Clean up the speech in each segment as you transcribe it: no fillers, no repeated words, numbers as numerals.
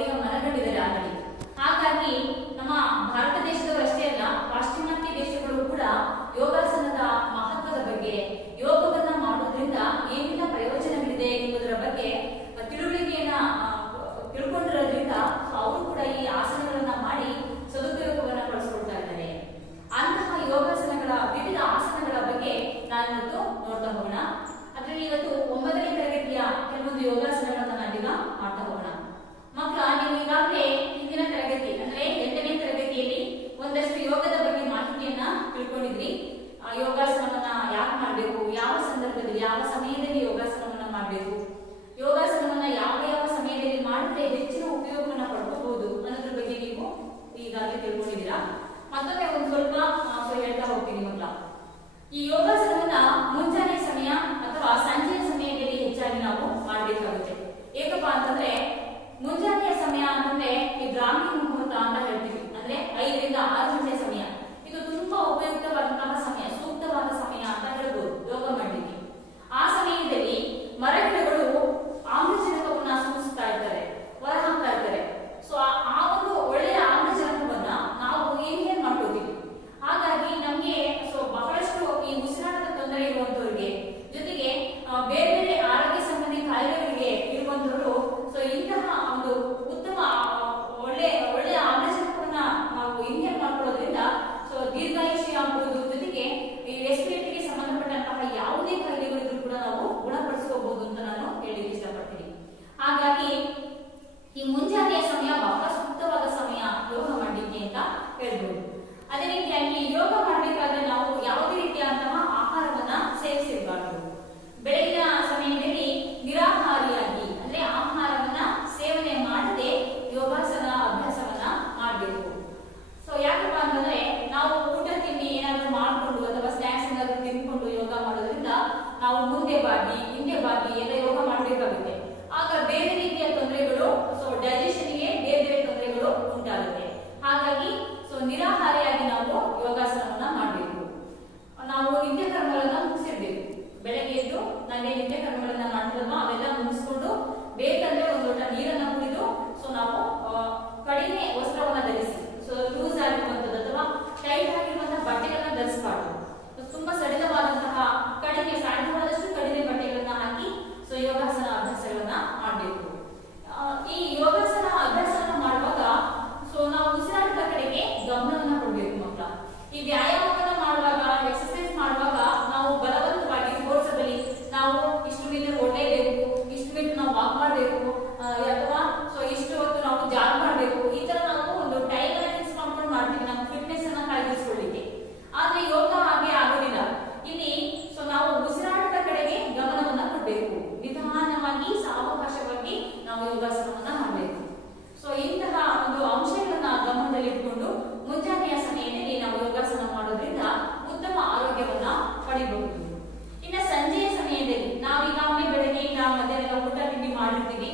ಅವರೀಗ ಮನಗಂಡಿದ್ದಾರೆ ಆಲ್ರೆಡಿ. ಹಾಗಾಗಿ ನಮ್ಮ ಭಾರತ ದೇಶದವರಷ್ಟೇ ಅಲ್ಲ, ಪಾಶ್ಚಿಮಾತ್ಯ ದೇಶಗಳು ಕೂಡ ಯೋಗಾಸನದ ಮಹತ್ವದ ಬಗ್ಗೆ, ಯೋಗವನ್ನ ಮಾಡೋದ್ರಿಂದ ಏನೆಲ್ಲ ಪ್ರಯೋಜನಗಳಿದೆ ಎಂಬುದರ ಬಗ್ಗೆ ತಿಳುವಳಿಕೆಯನ್ನ ತಿಳ್ಕೊಂಡಿರೋದ್ರಿಂದ ಅವರು ಕೂಡ ಈ ಆಸನಗಳನ್ನ ಮಾಡಿ ಸದುಪಯೋಗವನ್ನ ಪಡಿಸ್ಕೊಳ್ತಾ ಇದ್ದಾರೆ. ಅಂತಹ ಯೋಗಾಸನಗಳ ವಿವಿಧ ಆಸನಗಳ ಬಗ್ಗೆ ನಾನಿವತ್ತು ನೋಡ್ತಾ ಹೋಗೋಣ. ಅದರಲ್ಲಿ ಇವತ್ತು 9ನೇ ತರಗತಿಯ ಕೆಲವೊಂದು ಯೋಗಾಸನಗಳನ್ನ ನಾವೀಗ ಮಾಡ್ತಾ ಹೋಗೋಣ. ಮಕ್ಕಳ, ನೀವು ಈಗಾಗಲೇ ಹಿಂದಿನ ತರಗತಿ ಅಂದ್ರೆ 8ನೇ ತರಗತಿಯಲ್ಲಿ ಒಂದಷ್ಟು ಯೋಗದ ಬಗ್ಗೆ ಮಾಹಿತಿಯನ್ನ ತಿಳ್ಕೊಂಡಿದ್ರಿ. ಯೋಗಾಸನವನ್ನ ಯಾಕೆ ಮಾಡಬೇಕು, ಯಾವ ಸಂದರ್ಭದಲ್ಲಿ, ಯಾವ ಸಮಯದಲ್ಲಿ ಯೋಗಾಸನವನ್ನ ಮಾಡಬೇಕು, ಯೋಗಾಸನವನ್ನ ಯಾವ ಯಾವ ಸಮಯದಲ್ಲಿ ಮಾಡಿದ್ರೆ ಹೆಚ್ಚಿನ ಉಪಯೋಗವನ್ನ ಪಡ್ಕೋಬಹುದು ಅನ್ನೋದ್ರ ಬಗ್ಗೆ ನೀವು ಈಗಾಗಲೇ ತಿಳ್ಕೊಂಡಿದ್ದೀರಾ. ಮತ್ತೊಮ್ಮೆ ಒಂದು ಸ್ವಲ್ಪ ಹೇಳ್ತಾ ಹೋಗ್ತೀನಿ ಮಕ್ಕಳ. ಈ ಯೋಗಾಸನವನ್ನ ಮುಂಜಾನೆ ಸಮಯ ಅಥವಾ ಸಂಜೆಯ ಸಮಯದಲ್ಲಿ ಹೆಚ್ಚಾಗಿ ನಾವು ಮಾಡಬೇಕಾಗುತ್ತೆ. ಏಕಪ್ಪ ಅಂತಂದ್ರೆ ಮುಂಜಾನೆಯ ಸಮಯ ಅಂತಂದ್ರೆ ಈ ಬ್ರಾಹ್ಮಿ ಮುಹೂರ್ತ ಅಂತ ಹೇಳ್ತೀವಿ. ಅಂದ್ರೆ 5 ರಿಂದ 6 ಗಂಟೆ ಸಮಯ. ಇದು ತುಂಬಾ ಉಪಯುಕ್ತವಾದಂತಹ ಸಮಯ, ಸೂಕ್ತವಾದ ಸಮಯ ಅಂತ ಹೇಳ್ಬೋದು ಯೋಗ ಮಾಡಲಿಕ್ಕೆ. ಆ ಸಮಯದಲ್ಲಿ ಮರಗಿಡಗಳು ಆಮ್ಲಜನಕವನ್ನ ಸೂಚಿಸ್ತಾ ಇರ್ತಾರೆ, ಹೊರ ಹಾಕ್ತಾ ಇರ್ತಾರೆ. ಸೊ ಆ ಒಂದು ಒಳ್ಳೆಯ ಆಮ್ಲಜನಕವನ್ನ ನಾವು ಇನ್ಹೇಲ್ ಮಾಡ್ಕೋತೀವಿ. ಹಾಗಾಗಿ ನಮ್ಗೆ ಬಹಳಷ್ಟು ಈ ಉಸಿರಾಟದ ತೊಂದರೆ ಇರುವಂತವರಿಗೆ, ಜೊತೆಗೆ ಬೇರೆ ಬೇರೆ ಆರೋಗ್ಯ ಸಂಬಂಧಿ ಕಾಯಿಲೆಗಳಿಗೆ ಇರುವಂತವರು ಇಂತಹ ಒಂದು ಉತ್ತಮ ಒಳ್ಳೆಯ ಆಮ್ಲಜನಕವನ್ನ ನಾವು ಇನ್ಹೇಲ್ ಮಾಡ್ಕೊಳ್ಳೋದ್ರಿಂದ ದೀರ್ಘಾಯುಷ್ಯ ಆಗ್ಬಹುದು, ಜೊತೆಗೆ ಈ ರೆಸ್ಪಿರೇಟರಿಗೆ ಸಂಬಂಧಪಟ್ಟಂತಹ ಯಾವುದೇ ಕಾಯಿಲೆಗಳಿದ್ರು ಕೂಡ ನಾವು ಗುಣಪಡಿಸ್ಕೋಬಹುದು ಅಂತ ನಾನು ಹೇಳಿಕ್ಕೆ ಇಷ್ಟಪಡ್ತೀನಿ. ಹಾಗಾಗಿ ಈ ಮುಂಜಾನೆಯ ಸಮಯ ಬಹಳ ಸೂಕ್ತವಾದ ಸಮಯ ಯೋಗ ಮಾಡಲಿಕ್ಕೆ ಅಂತ ಹೇಳ್ಬೋದು. ಅದೇ ರೀತಿಯಾಗಿ ಯೋಗ ಮಾಡಬೇಕಾದ್ರೆ ನಾವು ಯಾವುದೇ ರೀತಿಯಾದಂತಹ ಆಹಾರವನ್ನ ಸೇವಿಸಿರಬಾರದು. ಬೆಳಗಿನ ಸಮಯದಲ್ಲಿ ನಿರಾಹಾರಿಯಾಗಿ ಅಂದ್ರೆ ಆಹಾರವನ್ನ ಸೇವನೆ ಮಾಡದೆ ಯೋಗಾಸನ ಅಭ್ಯಾಸವನ್ನ ಮಾಡಬೇಕು. ಯಾಕಪ್ಪ ಅಂತಂದ್ರೆ ನಾವು ಊಟ ತಿಂಡಿ ಏನಾದ್ರೂ ಮಾಡ್ಕೊಂಡು ಅಥವಾ ಸ್ನಾಕ್ಸ್ ಏನಾದ್ರೂ ತಿನ್ಕೊಂಡು ಯೋಗ ಮಾಡೋದ್ರಿಂದ ನಾವು ಮುಂದೆ ಬಾಗಿ ಹಿಂದೆ ಬಾಗಿ ಎಲ್ಲ ಯೋಗ ಮಾಡಬೇಕಾಗುತ್ತೆ. ಆಗ ಬೇರೆ ರೀತಿಯ ತೊಂದರೆಗಳು, ಡೈಜೆಷನ್ಗೆ ಬೇರೆ ಬೇರೆ ತೊಂದರೆಗಳು ಉಂಟಾಗುತ್ತೆ. ಹಾಗಾಗಿ ನಿರಾಹಾರಿಯಾಗಿ ನಾವು ಯೋಗಾಸನವನ್ನ ಮಾಡಬೇಕು. ನಾವು ನಿತ್ಯ ಕರ್ಮಗಳನ್ನ ಮುಗಿಸಿರ್ಬೇಕು. ಬೆಳಗ್ಗೆ ಎದ್ದು ನಾವೇ ನಿತ್ಯ ಕರ್ಮಗಳನ್ನ ಮಾಡ್ತಿದ್ವೋ ಅವೆಲ್ಲ ಮುಗಿಸ್ಕೊಂಡು ಬೇಕಂದ್ರೆ ಒಂದು ಲೋಟ ನೀರನ್ನ ಕುಡಿದು ನಾವು ಕಡಿಮೆ ವಸ್ತ್ರವನ್ನ ಧರಿಸಿ, ಲೂಸ್ ಆಗಿರುವಂತದ್ದು ಅಥವಾ ಟೈಟ್ ಆಗಿರುವಂತಹ ಬಟ್ಟೆಗಳನ್ನ ಧರಿಸಬಾರ್ದು. ತುಂಬಾ ಸಡಿಲವಾದಂತಹ ಕಡಿಮೆ, ಸಾಧ್ಯವಾದಷ್ಟು ಕಡಿಮೆ ಬಟ್ಟೆಗಳನ್ನ ಹಾಕಿ ಯೋಗಾಸನ ಅಭ್ಯಾಸಗಳನ್ನ ಮಾಡಬೇಕು. ಈ ಯೋಗಾಸನ ಅಭ್ಯಾಸವನ್ನ ಮಾಡುವಾಗ ನಾವು ಉಸಿರಾಟದ ಕಡೆಗೆ ಗಮನವನ್ನ ಕೊಡ್ಬೇಕು ಮಕ್ಕಳ. ಈ ವ್ಯಾಯಾಮವನ್ನ ಮಾಡುವಾಗ, ಎಕ್ಸರ್ಸೈಸ್ ಮಾಡುವಾಗ ನಾವು ಬಲವಂತವಾಗಿ ಫೋರ್ಸಬಲಿ ನಾವು ಇಷ್ಟು ಮೀಟರ್ ಓಡಲೇಬೇಕು, ಇಷ್ಟು ಮೀಟರ್ ನಾವು ವಾಕ್ ಮಾಡಬೇಕು, ಅಥವಾ ಇಷ್ಟು ಹೊತ್ತು ನಾವು ಜಾಗ್ ಮಾಡಬೇಕು, ಈ ತರ ನಾವು ಒಂದು ಟೈಮ್ ಅನ್ನ ಫಿಕ್ಸ್ ಮಾಡ್ಕೊಂಡು ಮಾಡ್ತೀವಿ ನಮ್ಮ ಫಿಟ್ನೆಸ್ ಅನ್ನ ಕಾಯ್ದಿರಿಸಿಕೊಳ್ಳಿಕ್ಕೆ. ಆದ್ರೆ ಯೋಗ ಹಾಗೆ ಆಗೋದಿಲ್ಲ. ಇಲ್ಲಿ ನಾವು ಉಸಿರಾಟದ ಕಡೆಗೆ ಗಮನವನ್ನ ಕೊಡ್ಬೇಕು. ನಿಧಾನವಾಗಿ, ಸಾವಕಾಶವಾಗಿ ನಾವು ಯೋಗಾಸನವನ್ನ ಮಾಡಬೇಕು. ಇಂತಹ ಒಂದು ಅಂಶಗಳನ್ನ ಗಮನದಲ್ಲಿಟ್ಟುಕೊಂಡು ಮುಂಜಾನೆಯ ಸಮಯದಲ್ಲಿ ನಾವು ಯೋಗಾಸನ ಮಾಡೋದ್ರಿಂದ ಉತ್ತಮ ಆರೋಗ್ಯವನ್ನ ಪಡಿಬಹುದು. ಇನ್ನು ಸಂಜೆಯ ಸಮಯದಲ್ಲಿ ನಾವು ಈಗಾಗಲೇ ಬೆಳಗ್ಗೆ ಮಧ್ಯಾಹ್ನ ಊಟ ತಿಂಡಿ ಮಾಡಿರ್ತೀವಿ.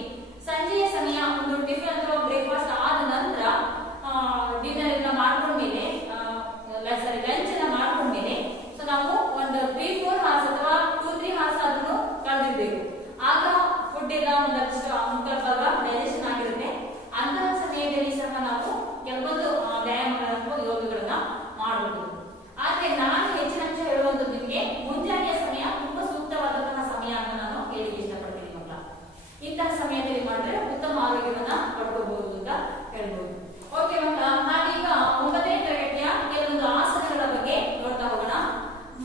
ಸಂಜೆಯ ಸಮಯ ಒಂದು ಟಿಫಿನ್ ಅಥವಾ ಬ್ರೇಕ್ಫಾಸ್ಟ್ ಆದ ನಂತರ ಡಿನ್ನರ್ ಎಲ್ಲ ಮಾಡ್ಕೊಂಡ್ಮೇಲೆ, ಲಂಚ್ ಎಲ್ಲ ಮಾಡ್ಕೊಂಡ್ಮೇಲೆ ನಾವು ಒಂದು 3-4 ಅವರ್ಸ್ ಅಥವಾ 2-3 ಅವರ್ಸ್ ಆದ್ರೂ ಕಳೆದಿರ್ಬೇಕು. ಆಗ ಫುಡ್ ಎಲ್ಲ ಒಂದಷ್ಟು ಮುಖಾಲ್ ಭಾಗ ಡೈಜೆಷನ್ ಆಗಿರುತ್ತೆ. ಅಂತಹ ಸಮಯದಲ್ಲಿ ಸಹ ನಾವು ಕೆಲವೊಂದು ವ್ಯಾಯಾಮಗಳನ್ನು, ಯೋಗಗಳನ್ನ ಮಾಡಬಹುದು. ಆದ್ರೆ ನಾನು ಹೆಚ್ಚಿನ ಅಂಶ ಹೇಳುವಂತದ್ದು ನಿಮಗೆ ಮುಂಜಾನೆಯ ಸಮಯ ತುಂಬಾ ಸೂಕ್ತವಾದಂತಹ ಸಮಯ ಅಂತ ನಾನು ಹೇಳಿಕ್ಕೆ ಇಷ್ಟಪಡ್ತೀನಿ ಮಕ್ಕಳ. ಇಂತಹ ಸಮಯದಲ್ಲಿ ಮಾಡಿದ್ರೆ ಉತ್ತಮ ಆರೋಗ್ಯವನ್ನ ಪಡ್ಕೋಬಹುದು ಅಂತ ಹೇಳ್ಬಹುದು. ಓಕೆ ಮಕ್ಕಳ, ನಾವೀಗ 9ನೇ ತರಗತಿಯ ಕೆಲವೊಂದು ಆಸನಗಳ ಬಗ್ಗೆ ನೋಡ್ತಾ ಹೋಗೋಣ.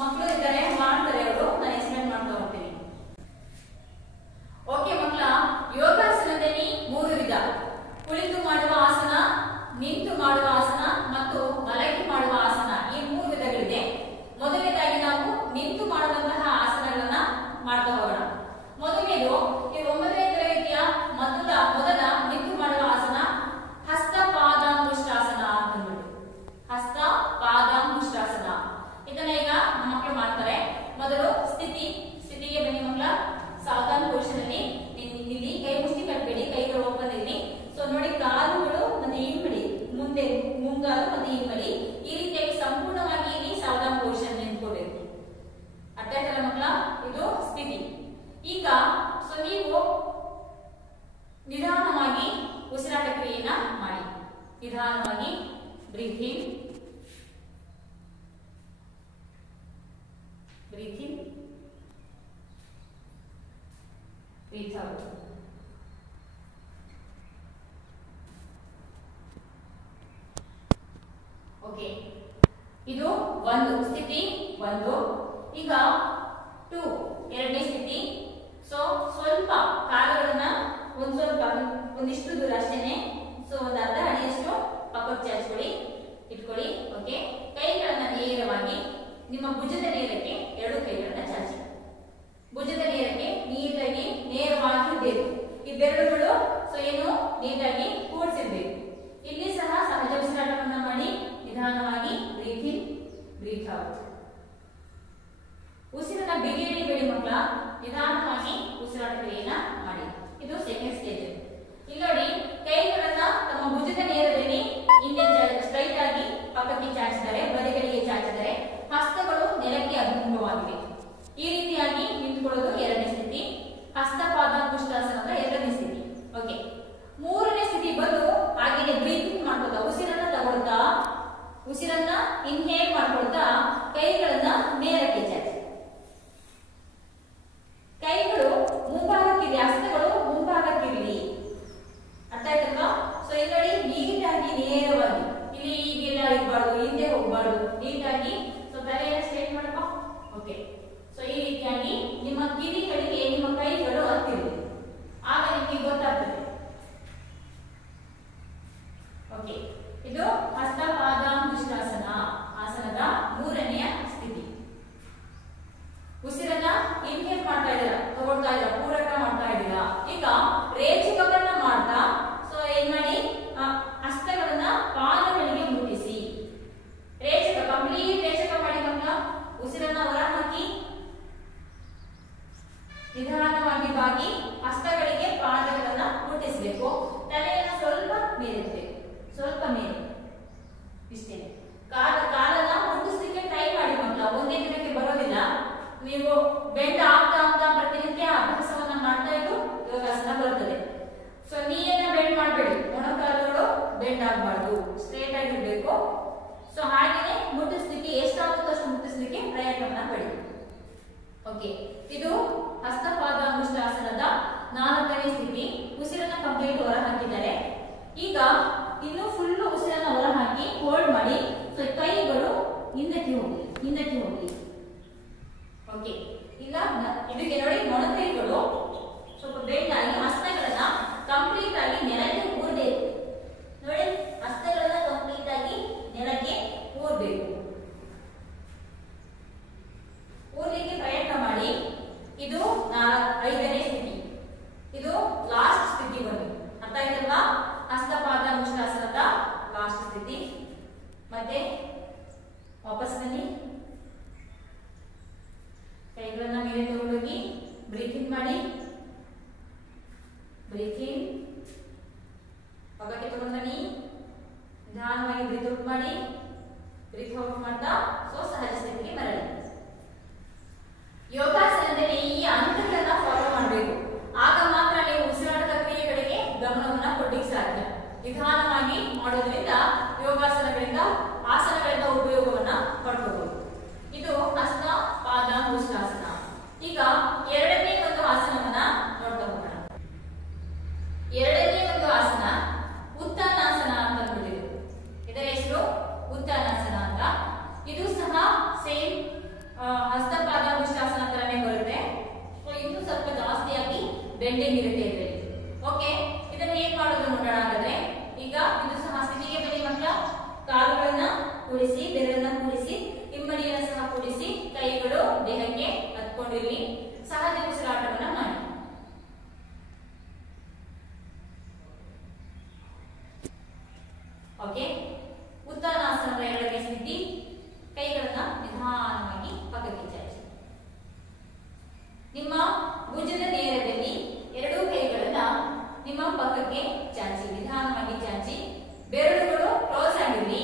ಮಕ್ಕಳು ಇದ್ದಾರೆ, ಮಾಡ್ತಾರೆ, ಅವರು ನಾನು ಎಕ್ಸ್ಪ್ಲೇನ್ ಮಾಡ್ತಾ ಹೋಗ್ತೀನಿ. ಓಕೆ ಮಕ್ಕಳ, ಯೋಗಾಸನದಲ್ಲಿ 3 ವಿಧ: ಕುಳಿತು ಮಾಡುವ ಆಸನ, ನಿಂತು ಮಾಡುವ ಆಸನ ಮತ್ತು ಮಲಗಿ ಮಾಡುವ ಆಸನ. ಈ 3 ವಿಧಗಳಿದೆ. ಮೊದಲನೇದಾಗಿ ನಾವು ನಿಂತು ಮಾಡುವಂತಹ ಆಸನಗಳನ್ನ ಮಾಡ್ತಾ ಹೋಗೋಣ. ಮೊದಲನೇದು ಈ 9ನೇ ತರಗತಿಯ ಮೊದಲ ನಿಂತು ಮಾಡುವ ಆಸನ ಹಸ್ತಪಾದ ನಿಧಾನವಾಗಿ ಬ್ರೀತ್ ಇನ್, ಬ್ರೀತ್ ಇನ್, ಬ್ರೀತ್ ಔಟ್. ಓಕೆ, ಇದು ಒಂದು ಸ್ಥಿತಿ ಒಂದು. ಈಗ 2 ಎರಡನೇ ಸ್ಥಿತಿ. ಸೊ ಸ್ವಲ್ಪ ಕಾಲುಗಳನ್ನ ಒಂದಿಷ್ಟು ದೂರ ಅಷ್ಟೇನೆ, ಸೊ ಒಂದು ಅರ್ಧ ಅಡಿಯಷ್ಟು ಪಕ್ಕಕ್ಕೆ ಚಾಚ್ಕೊಳ್ಳಿ, ಇಟ್ಕೊಳ್ಳಿ. ಓಕೆ, ಕೈಗಳನ್ನ ನೇರವಾಗಿ ನಿಮ್ಮ ಭುಜದ ನೇರಕ್ಕೆ ಎರಡು ಕೈಗಳನ್ನ ಚಾಚಿ, ಭುಜದ ನೇರಕ್ಕೆ ನೀಟಾಗಿ ನೇರವಾಗಿ ಇರಬೇಕು. ಈ ಬೆರಳುಗಳು ಸೊ ಏನು ನೀಟಾಗಿ ಕೂಡಿಸಿರ್ಬೇಕು. ಇಲ್ಲಿ ಸಹ ಸಹಜ ಉಸಿರಾಟವನ್ನ ಮಾಡಿ ನಿಧಾನವಾಗಿ ಬ್ರೀತ್ ಇನ್, ಬ್ರೀತ್ ಔಟ್. ಉಸಿರನ್ನ ಬಿಗಿ ಹಿಡಿಬೇಡಿ ಮಕ್ಕಳ, ನಿಧಾನವಾಗಿ ಉಸಿರಾಟ ಕ್ರಿಯೆಯನ್ನ ಮಾಡಿ. ಇದು ಸೆಕೆಂಡ್ ಸ್ಟೇಜ್. ಇಲ್ಲಿ ನೋಡಿ, ಕೈಗಳನ್ನ ತಮ್ಮ ಭುಜದ ನೇರದಲ್ಲಿ ಹಿಂದೆ ಸ್ಟ್ರೈಟ್ ಆಗಿ ಪಕ್ಕಕ್ಕೆ ಚಾಚಿದರೆ, ಬದಿಗಳಿಗೆ ಚಾಚಿದರೆ, ಹಸ್ತಗಳು ನೆಲಕ್ಕೆ ಅಭಿಮುಖವಾಗಿವೆ. ಈ ರೀತಿಯಾಗಿ ನಿಂತ್ಕೊಳ್ಳೋದು ಎರಡನೇ ಸ್ಥಿತಿ. ಹಸ್ತಪಾದಾಂಗುಷ್ಟಾಸನದ ಎರಡನೇ ಸ್ಥಿತಿ. ಓಕೆ, ಮೂರನೇ ಸ್ಥಿತಿ ಬಂದು ಹಾಗೇನೆ ಬ್ರೀತಿಂಗ್ ಮಾಡ್ಕೊಳ್ತಾ, ಉಸಿರನ್ನ ತಗೊಳ್ತಾ, ಉಸಿರನ್ನ ಇನ್ಹೇಲ್ ಮಾಡ್ಕೊಳ್ತಾ ಕೈಗಳನ್ನ ನೇರಕ್ಕೆ ಚಾಚಿ. ಕೈಗಳು ಮುಂಭಾಗಕ್ಕಿರಲಿ, ಹಸ್ತಗಳು ಮುಂಭಾಗಕ್ಕಿರಲಿ. ಅರ್ಥ ಆಯ್ತಲ್ವಾ? ಸೊ ಇಲ್ಲಿ ನೋಡಿ, ನೀಟಾಗಿ ನೇರವಾಗಿ ಇಲ್ಲಿ ಈಗೆಲ್ಲ ಇರಬಾರ್ದು, ಹಿಂದೆ ಹೋಗ್ಬಾರ್ದು, ನೀಟಾಗಿ ಸೊ ತಲೆಯನ್ನ ಸ್ಟ್ರೇಟ್ ಮಾಡಪ್ಪ. ಓಕೆ, ಸೊ ಈ ರೀತಿಯಾಗಿ ನಿಮ್ಮ ಕಿವಿಗಳಿಗೆ ನಿಮ್ಮ ಕೈಗಳು ಹತ್ತಿರಲಿ, ಆಗ ನಿಮಗೆ ಗೊತ್ತಾಗ್ತದೆ. ಓಕೆ, ಇದು ಹಸ್ತಪಾದಾಂಗುಷ್ಟಾಸನ ಆಸನದ ಮೂರನೆಯ ಸ್ಥಿತಿ. ಉಸಿರನ್ನ ಇನ್ಹೇಲ್ ಮಾಡ್ತಾ ಇದ್ದೀರಾ, ತಗೊಳ್ತಾ ಇದ್ದೀರಾ, ಪೂರಕ ಮಾಡ್ತಾ ಇದ್ದೀರಾ. ಈಗ ರೇಚಕವನ್ನ ಮಾಡ್ತಾ ಸೊ ಏನ್ ಮಾಡಿ, ಹಸ್ತಗಳನ್ನ ಪಾದಗಳಿಗೆ ಮುಟ್ಟಿಸಿ. ರೇಚಕ ಕಂಪ್ಲೀಟ್ ರೇಚಕ ಮಾಡಿ ಮಕ್ಕಳ. ಉಸಿರನ್ನ ಹೊರ ಹಾಕಿ ನಿಧಾನವಾಗಿ ಬಾಗಿ ಹಸ್ತಗಳಿಗೆ ಪಾದಗಳನ್ನ ಮುಟ್ಟಿಸಬೇಕು. ತಲೆಯನ್ನ ಸ್ವಲ್ಪ ಮೇಲಿರಬೇಕು, ಸ್ವಲ್ಪ ಮೇಲೆ, ಇಷ್ಟೇ. ಕಾಲನ್ನ ಮುಟ್ಟಿಸ್ಲಿಕ್ಕೆ ಟ್ರೈ ಮಾಡಿ ಮಕ್ಕಳ, ಒಂದೇ ದಿನಕ್ಕೆ ಬರೋದಿಲ್ಲ. ನೀವು ಬೆಂಡ್ ಆಗ್ತಾ ಆಗ್ತಾ ಪ್ರತಿನಿತ್ಯ ಅಭ್ಯಾಸವನ್ನ ಮಾಡ್ತಾ ಇದ್ದು ಯೋಗಾಸನ ಬರುತ್ತದೆ. ಸೊ ನೀಯನ್ನ ಬೆಂಡ್ ಮಾಡಬೇಡಿ, ಮೊಣಕಾಲುಗಳು ಬೆಂಡ್ ಆಗಬಾರ್ದು, ಸ್ಟ್ರೇಟ್ ಆಗಿರ್ಬೇಕು. ಸೊ ಹಾಗೆಯೇ ಮುಟ್ಟಿಸ್ಲಿಕ್ಕೆ ಎಷ್ಟಾಗುತ್ತೋ ಅಷ್ಟು ಮುಟ್ಟಿಸ್ಲಿಕ್ಕೆ ಪ್ರಯತ್ನವನ್ನ ಪಡಿ. ಓಕೆ, ಇದು ಹಸ್ತಪಾದಾಂಗುಷ್ಟಾಸನದ ನಾಲ್ಕನೇ ಸ್ಥಿತಿ. ಉಸಿರನ್ನ ಕಂಪ್ಲೀಟ್ ಹೊರ ಹಾಕಿದ್ದಾರೆ. ಈಗ ಇನ್ನು ಫುಲ್ ಉಸಿರನ್ನ ಹೊರ ಹಾಕಿ ಹೋಲ್ಡ್ ಮಾಡಿ. ಸೊ ಕೈಗಳು ಹಿಂದಕ್ಕೆ ಹೋಗಿ, ಹಿಂದಕ್ಕೆ ಹೋಗಿ. ಓಕೆ, ಇಲ್ಲ ಇದಕ್ಕೆ ನೋಡಿ, ಮೊಣಕೈಗಳು ಸ್ವಲ್ಪ ಬೆಂಡ್ ಆಗಿ ಹಸ್ತಗಳನ್ನ ಕಂಪ್ಲೀಟ್ ಆಗಿ ನೆಲಕ್ಕೆ ಊರ್ಬೇಕು. ನೋಡಿ, ಹಸ್ತಗಳನ್ನ ಕಂಪ್ಲೀಟ್ ಆಗಿ ನೆಲಕ್ಕೆ ಊರ್ಬೇಕು. ಊರ್ಲಿಕ್ಕೆ ಪ್ರಯತ್ನ ಮಾಡಿ. ಇದು 5ನೇ ಸ್ಥಿತಿ. ಇದು ಲಾಸ್ಟ್ ಸ್ಥಿತಿ ಬಂದು. ಅರ್ಥ ಆಯ್ತಲ್ವಾ? ಹಸ್ತಪಾದಾಂಗುಷ್ಟಾಸನದ ಲಾಸ್ಟ್ ಸ್ಥಿತಿ. ಮತ್ತೆ ವಾಪಸ್ ಬನ್ನಿ, ಕೈಗಳನ್ನ ಮೇಲೆ ತಗೊಂಡೋಗಿ ಬ್ರೀತ್ ಇನ್ ಮಾಡಿ, ಬ್ರೀತ್ ಇನ್, ಪಕ್ಕಕ್ಕೆ ತಗೊಂಡು ಬನ್ನಿ, ನಿಧಾನವಾಗಿ ಬ್ರೀತ್ ಔಟ್ ಮಾಡಿ, ಬ್ರೀತ್ ಔಟ್ ಮಾಡ್ತಾ ಸೊ ಸಹಜ ಸ್ಥಿತಿಗೆ ಮರಳಿ. ಯೋಗಾಸನದಲ್ಲಿ ಈ ಹಂತಗಳನ್ನ ಫಾಲೋ ಮಾಡಬೇಕು, ಆಗ ಮಾತ್ರ ನೀವು ಉಸಿರಾಟದ ಕ್ರಿಯೆಗಳಿಗೆ ಗಮನವನ್ನ ಕೊಡ್ಲಿಕ್ಕೆ ಸಾಧ್ಯ. ನಿಧಾನವಾಗಿ ಮಾಡೋದ್ರಿಂದ ಯೋಗಾಸನಗಳಿಂದ ಆಸನಗಳಿಂದ ಉಪಯೋಗವನ್ನ ಪಡ್ಕೋಬಹುದು. ಇದು ಹಸ್ತ ಪಾದಾಂಗುಷ್ಟಾಸನ. ಈಗ ಎರಡನೇ ಒಂದು ಆಸನವನ್ನ ನೋಡ್ತಾ ಹೋಗೋಣ. ಎರಡನೇ ಒಂದು ಆಸನ ಉತ್ತಾನಾಸನ ಅಂತ ಅಂದ್ಬಿಟ್ಟಿದೆ. ಇದರ ಹೆಸರು ಉತ್ತಾನಾಸನ ಅಂತ. ಇದು ಸಹ ಸೇಮ್ ಹಸ್ತಪಾದಾಂಗುಷ್ಟಾಸನ ತರನೇ ಬರುತ್ತೆ. ಇನ್ನು ಸ್ವಲ್ಪ ಜಾಸ್ತಿಯಾಗಿ ಬೆಂಡಿಂಗ್ ಇರುತ್ತೆ ಇದರಲ್ಲಿ. ಓಕೆ, ಇದನ್ನ ಹೇಗ್ ಮಾಡೋದು ನೋಡೋಣ ಹಾಗಾದ್ರೆ. ಈಗ ಇದು ಸಹ ಸ್ಥಿತಿಗೆ ಬನ್ನಿ ಮಕ್ಕಳ. ಕಾಲುಗಳನ್ನ ಕೂಡಿಸಿ, ಬೆರಳನ್ನ ಕೂಡಿಸಿ, ಹಿಮ್ಮಡಿಯನ್ನು ಸಹ ಕೂಡಿಸಿ, ಕೈಗಳು ದೇಹಕ್ಕೆ ಹತ್ಕೊಂಡಿರ್ಲಿ. ಸಹಜ ಉಸಿರಾಟವನ್ನ ಮಾಡಿ. ಓಕೆ, ಉತ್ತಾನಾಸನದ ಎರಡನೇ ಸ್ಥಿತಿ. ಕೈಗಳನ್ನ ನಿಧಾನವಾಗಿ ಪಕ್ಕಕ್ಕೆ ಚಾಚಿ. ನಿಮ್ಮ ಭುಜದ ನೇರದಲ್ಲಿ ಎರಡೂ ಕೈಗಳನ್ನ ನಿಮ್ಮ ಪಕ್ಕಕ್ಕೆ ಚಾಚಿ, ನಿಧಾನವಾಗಿ ಚಾಚಿ. ಬೆರಳುಗಳು ಕ್ಲೋಸ್ ಆಗಿರಲಿ.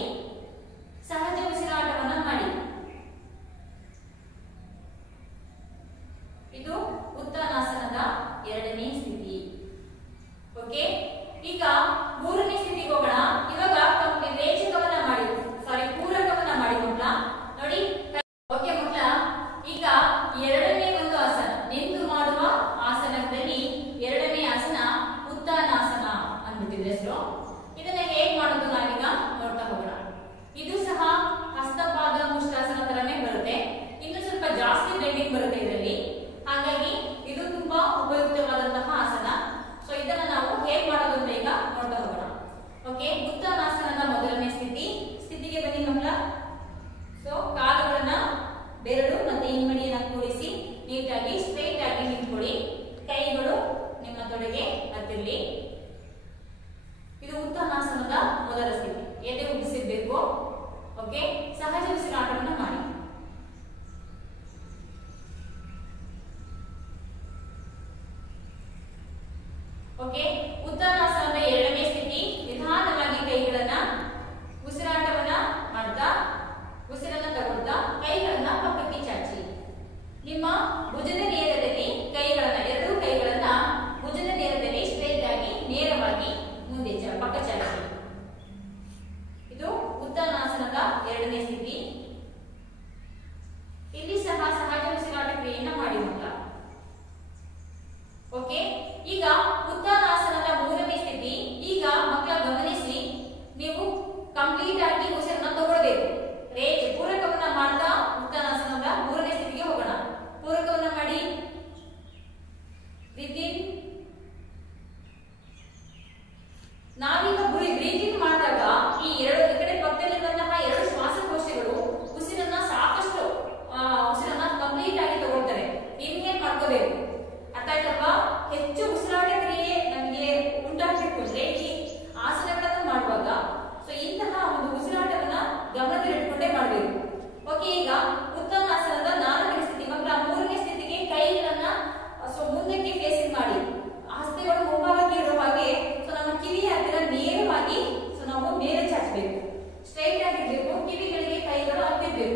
ಸಹಜ ಉಸಿರಾಟವನ್ನ ಮಾಡಿ. ಇದು ಉತ್ತಾನಾಸನದ ಎರಡನೇ ಸ್ಥಿತಿ. ಓಕೆ, ಈಗ ಮೂರನೇ ಸ್ಥಿತಿಗೆ ಹೋಗೋಣ. ಇವಾಗ ಇದ್ರ ಹೆಸರು. ಇದನ್ನ ಹೇಗ್ ಮಾಡೋದು ನಾವೀಗ ನೋಡ್ತಾ ಹೋಗೋಣ. ಇದು ಸಹ ಹಸ್ತಪಾದ ಮುಷ್ಟಾಸನ ತರನೇ ಬರುತ್ತೆ, ಇನ್ನು ಸ್ವಲ್ಪ ಜಾಸ್ತಿ ಬೆಂಡಿಂಗ್ ಬರುತ್ತೆ ಇದರಲ್ಲಿ. ಹಾಗಾಗಿ ಇದು ತುಂಬಾ ಉಪಯುಕ್ತವಾದಂತಹ ಆಸನ. ಸೊ ಇದನ್ನ ನಾವು ಹೇಗ್ ಮಾಡೋದು ಅಂತ ಈಗ ನೋಡ್ತಾ ಹೋಗೋಣ. ಓಕೆ, ಉತ್ಥಾನಾಸನದ ಮೊದಲನೇ ಸ್ಥಿತಿಗೆ ಬನ್ನಿ ಮಕ್ಕಳ. ಸೊ ಕಾಲುಗಳನ್ನ ಬೆರಳು ಮತ್ತೆ ಹಿಮ್ಮಡಿಯನ್ನ ಕೂಡಿಸಿ ನೀಟಾಗಿ ಸ್ಟ್ರೈಟ್ ಆಗಿ ನಿಂತ್ಕೊಳ್ಳಿ. ಕೈಗಳು ನಿಮ್ಮ ತೊಡೆಗೆ ಹತ್ತಿರಲಿ. ಇದು ಉತ್ಥಾನಾಸನದ ಮೊದಲ ಸ್ಥಿತಿ. ಎದೆ ಉಬ್ಬಿಸಿರ್ಬೇಕು. ಓಕೆ, ಸಹಜ ಉಸಿರಾಟವನ್ನು ಮಾಡಿ. ಓಕೆ, ಉತ್ಥಾನಾಸನದ ಎರಡನೇ ಸ್ಥಿತಿ. ನಿಧಾನವಾಗಿ ಕೈಗಳನ್ನ ಉಸಿರಾಟವನ್ನ ಮಾಡ್ತಾ ಉಸಿರನ್ನ ತಗೊಳ್ತಾ ಕೈಗಳನ್ನ ಪಕ್ಕಕ್ಕೆ ಚಾಚಿ. ನಿಮ್ಮ ಭುಜದ ನೇರದಲ್ಲಿ ಕೈಗಳನ್ನ, ಎರಡೂ ಕೈಗಳನ್ನ ಭುಜದ ನೇರದಲ್ಲಿ ಸ್ಟ್ರೈಟ್ ಆಗಿ ನೇರವಾಗಿ ಮುಂದೆ ಪಕ್ಕ ಚಾಚಿ. ಇದು ಉತ್ಥಾನಾಸನದ ಎರಡನೇ ಸ್ಥಿತಿ. ಇಲ್ಲಿ ಸಹ ಸಹಜ ಉಸಿರಾಟ ಕ್ರಿಯೆಯನ್ನ ಮಾಡಿ ಮಕ್ಕಳ. ಓಕೆ, ಈಗ ಉತ್ಥಾನಾಸನದ ಮೂರನೇ ಸ್ಥಿತಿ. ಈಗ ಮಕ್ಕಳ ಗಮನಿಸಿ, ನೀವು ಕಂಪ್ಲೀಟ್ ಆಗಿ ಉಸಿರನ್ನ ತಗೊಳ್ಬೇಕು. ಪೂರಕವನ್ನ ಮಾಡ್ತಾ ಉತ್ಥಾನಾಸನದ ಮೂರನೇ ಸ್ಥಿತಿಗೆ ಹೋಗೋಣ. ಪೂರಕವನ್ನ ಮಾಡಿ. ಬ್ರೀತಿಂಗ್. ನಾವೀಗ ಬ್ರೀತಿಂಗ್ ಮಾಡಿದಾಗ ಈ ಕಡೆ ಪಕ್ಕದಲ್ಲಿರುವಂತಹ ಎರಡು ಶ್ವಾಸಕೋಶಗಳು ಉಸಿರನ್ನ ಸಾಕಷ್ಟು ಉಸಿರನ್ನ ಕಂಪ್ಲೀಟ್ ಆಗಿ ತಗೊಳ್ತಾರೆ. ಇನ್ಹೇಲ್ ಮಾಡ್ಕೋಬೇಕು. ಅರ್ಥ ಆಯ್ತಲ್ವಾ? ಹೆಚ್ಚು ಉಸಿರಾಟ ಕ್ರಿಯೆ ನಮಗೆ ಉಂಟಾಗಬೇಕು ಅಂದ್ರೆ ಈ ಆಸನಗಳನ್ನು ಮಾಡುವಾಗ ಸೊ ಇಂತಹ ಒಂದು ಉಸಿರಾಟವನ್ನ ಗಮನದಲ್ಲಿಟ್ಕೊಂಡೇ ಮಾಡಬೇಕು. ಓಕೆ, ಈಗ ಉತ್ಥಾನಾಸನದ ನಾಲ್ಕನೇ ಸ್ಥಿತಿ. ಮಕ್ಕಳ ಮೂರನೇ ಸ್ಥಿತಿಗೆ ಕೈಗಳನ್ನ ಸೊ ಮುಂದಕ್ಕೆ ಫೇಸಿಂಗ್ ಮಾಡಿ, ಹಸ್ತಗಳು ಮುಂಭಾಗಕ್ಕೆ ಇರುವ ಹಾಗೆ ಸೊ ನಮ್ಮ ಕಿವಿಯ ಹತ್ತಿರ ನೇರವಾಗಿ ಸೊ ನಾವು ಮೇಲೆ ಚಾಚಬೇಕು. ಸ್ಟ್ರೈಟ್ ಆಗಿರ್ಬೇಕು, ಕಿವಿಗಳಿಗೆ ಕೈಗಳು ಹತ್ತಿರ್ಬೇಕು.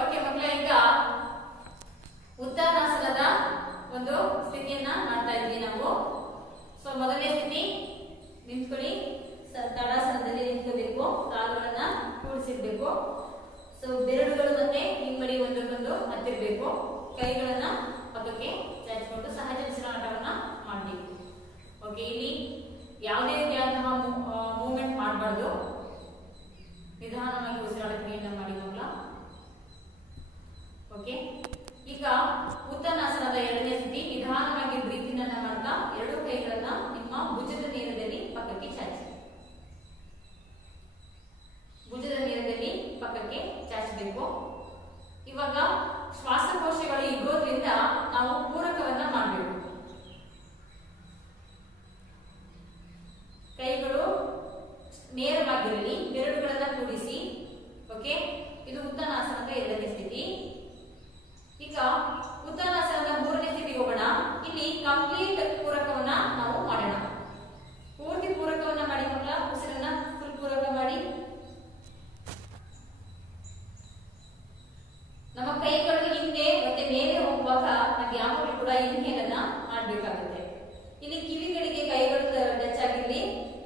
ಓಕೆ ಮಕ್ಕಳ, ಈಗ ಉತ್ಥಾನಾಸನದ ಒಂದು ಸ್ಥಿತಿಯನ್ನ ಮಾಡ್ತಾ ಇದ್ವಿ ನಾವು. ಸೊ ಮೊದಲನೇ ಸ್ಥಿತಿ, ನಿಂತ್ಕೊಳ್ಳಿ. ತಡಾಸನದಲ್ಲಿ ನಿಂತ್ಕೋಬೇಕು. ಕಾಲುಗಳನ್ನ ಕೂಡಿಸಿರ್ಬೇಕು. ಸೊ ಬೆರಳುಗಳು ಮತ್ತೆ ಹಿಮ್ಮಡಿ ಒಂದಕ್ಕೊಂದು ಹತ್ತಿರ್ಬೇಕು. ಕೈಗಳನ್ನ ಪಕ್ಕಕ್ಕೆ ಚಾಚಿಕೊಂಡು ಸಹಜ ಉಸಿರಾಟವನ್ನ ಮಾಡಬೇಕು. ಓಕೆ, ಇಲ್ಲಿ ಯಾವುದೇ ರೀತಿಯಾದಂತಹ ಮೂವ್ಮೆಂಟ್ ಮಾಡಬಾರ್ದು. ನಿಧಾನವಾಗಿ ಉಸಿರಾಟ ಕ್ರಿಯೆಯನ್ನ ಮಾಡಿ ಮಕ್ಕಳ. ಓಕೆ, ಈಗ ಉತ್ಥಾನಾಸನದ ಎರಡನೇ ಸ್ಥಿತಿ. ನಿಧಾನವಾಗಿ ಬ್ರೀತಿಂಗ್ ಅನ್ನ ಮಾಡ್ತಾ ಎರಡು ಕೈಗಳನ್ನ ನಿಮ್ಮ ಭುಜದ ನೇರದಲ್ಲಿ ಪಕ್ಕಕ್ಕೆ ಚಾಚಿ. ಭುಜದ ನೇರದಲ್ಲಿ ಪಕ್ಕಕ್ಕೆ ಚಾಚಬೇಕು. ಇವಾಗ ಶ್ವಾಸಕೋಶಗಳು ಇಗೋದ್ರಿಂದ ನಾವು ಪೂರಕವನ್ನ ಮಾಡಬೇಕು. ಕೈಗಳು ನೇರವಾಗಿರಲಿ, ಬೆರಳುಗಳನ್ನ ಕೂಡಿಸಿ. ಓಕೆ, ಇದು ಉತ್ಥಾನಾಸನದ ಎರಡನೇ ಸ್ಥಿತಿ. ಈಗ ಉತ್ಥಾನಾಸನದ ಮೂರನೇ ಸ್ಥಿತಿಗೆ ಹೋಗೋಣ. ಇಲ್ಲಿ ಕಂಪ್ಲೀಟ್ ಪೂರಕವನ್ನ ನಾವು ಮಾಡೋಣ. ಪೂರ್ತಿ ಪೂರಕವನ್ನ ಮಾಡಿ ಮಕ್ಕಳ. ಉಸಿರನ್ನ ಫುಲ್ ಪೂರಕ ಮಾಡಿ. ನಮ್ಮ ಕೈಗಳು ಹಿಂದೆ ಮತ್ತೆ ಮೇಲೆ ಹೋಗುವಾಗ ನಾವು ಯಾವಾಗಲೂ ಕೂಡ ಇನ್ಹೇಲ್ ಅನ್ನ ಮಾಡಬೇಕಾಗುತ್ತೆ. ಇಲ್ಲಿ ಕಿವಿಗಳಿಗೆ ಕೈಗಳು ಟಚ್ ಆಗಿರ್ಲಿ.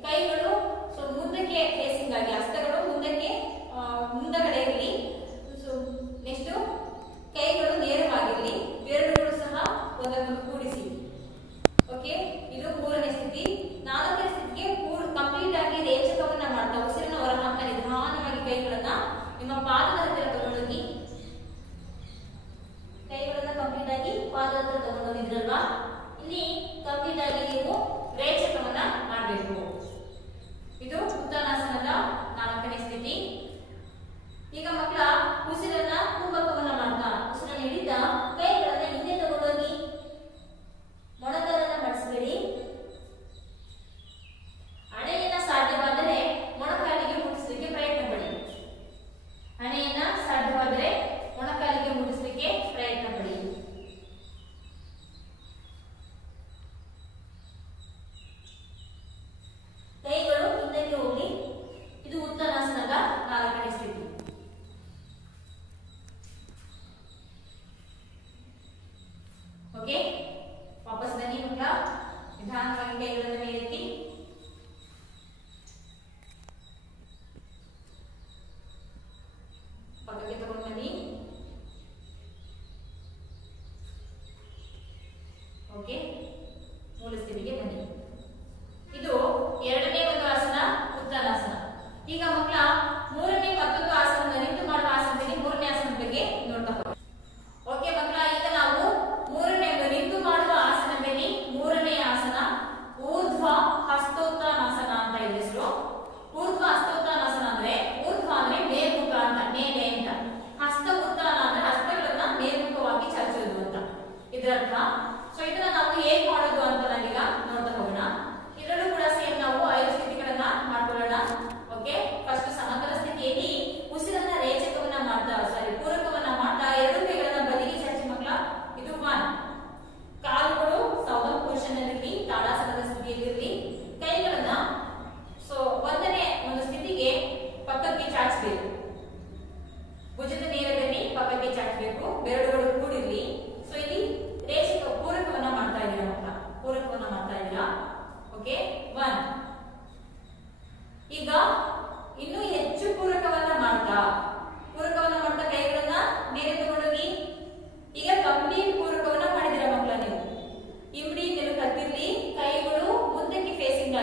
ಕೈಗಳು ಸೊ ಮುಂದಕ್ಕೆ ಫೇಸಿಂಗ್ ಆಗಿ, ಹಸ್ತಗಳು ಮುಂದಗಡೆ ಇರಲಿ. ಸೊ ನೆಕ್ಸ್ಟ್ ಕೈಗಳು ನೇರವಾಗಿರಲಿ. ಬೆರಳುಗಳು ಸಹ ಒಂದಕ್ಕೊಂದು ಕೂಡಿಸಿ. ಓಕೆ, ಇದು ಮೂರನೇ ಸ್ಥಿತಿ. ನಾಲ್ಕನೇ ಸ್ಥಿತಿಗೆ ಕಂಪ್ಲೀಟ್ ಆಗಿ ರೇಚಕವನ್ನ ಮಾಡ್ತಾ ಉಸಿರನ್ನ ಹೊರ ಹಾಕ್ತಾ ನಿಧಾನವಾಗಿ ಕೈಗಳನ್ನ ನಿಮ್ಮ ಪಾದದ ಹತ್ತಿರ ತಗೊಂಡೋಗಿ, ಕೈಗಳನ್ನ ಕಂಪ್ಲೀಟ್ ಆಗಿ ಪಾದದ ಹತ್ರ ತಗೊಂಡೋಗಿದ್ರಲ್ವಾ, ಇಲ್ಲಿ ಕಂಪ್ಲೀಟ್ ಆಗಿ ನೀವು ರೇಚಕವನ್ನ ಮಾಡಬೇಕು. ಇದು ಉತ್ಥಾನಾಸನದ ನಾಲ್ಕನೇ ಸ್ಥಿತಿ. ಈಗ ಮಕ್ಕಳ ಉಸಿರನ್ನ ಕುಂಭಕವನ್ನ ಮಾಡ್ತಾ ಉಸಿರನ್ನ ಹಿಡಿತಾ ಕೈಗಳನ್ನ ಹಿಂದೆ ತಗೊಂಡೋಗಿ ಮೊಣಕಾಲನ್ನ ಮಡಿಸಬೇಡಿ. ಹಣೆಯನ್ನ ಸಾಧ್ಯವಾದರೆ ಮೊಣಕಾಲಿಗೆ ಮುಟ್ಟಿಸಲಿಕ್ಕೆ ಪ್ರಯತ್ನ ಪಡಿ. ಹಣೆಯನ್ನ ಸಾಧ್ಯವಾದರೆ ಮೊಣಕಾಲಿಗೆ ಮುಟ್ಟಿಸಲಿಕ್ಕೆ ಪ್ರಯತ್ನ ಪಡಿ. ಕೈಗಳು ಹಿಂದಕ್ಕೆ ಹೋಗಿ. ಇದು ಉತ್ಥಾನಾಸನದ ನಾಲ್ಕನೇ ಸ್ಥಿತಿ. ಓಕೆ, ವಾಪಸ್ ಬನ್ನಿ ಮಕ್ಕಳ. ನಿಧಾನವಾಗಿ ಕೈಗಳನ್ನು ಮೇಲೆತ್ತಿ. ಪಕ್ಕಕ್ಕೆ ತಗೊಂಡು ಬನ್ನಿ. ಓಕೆ, ಮೂಲ ಸ್ಥಿತಿಗೆ ಬನ್ನಿ.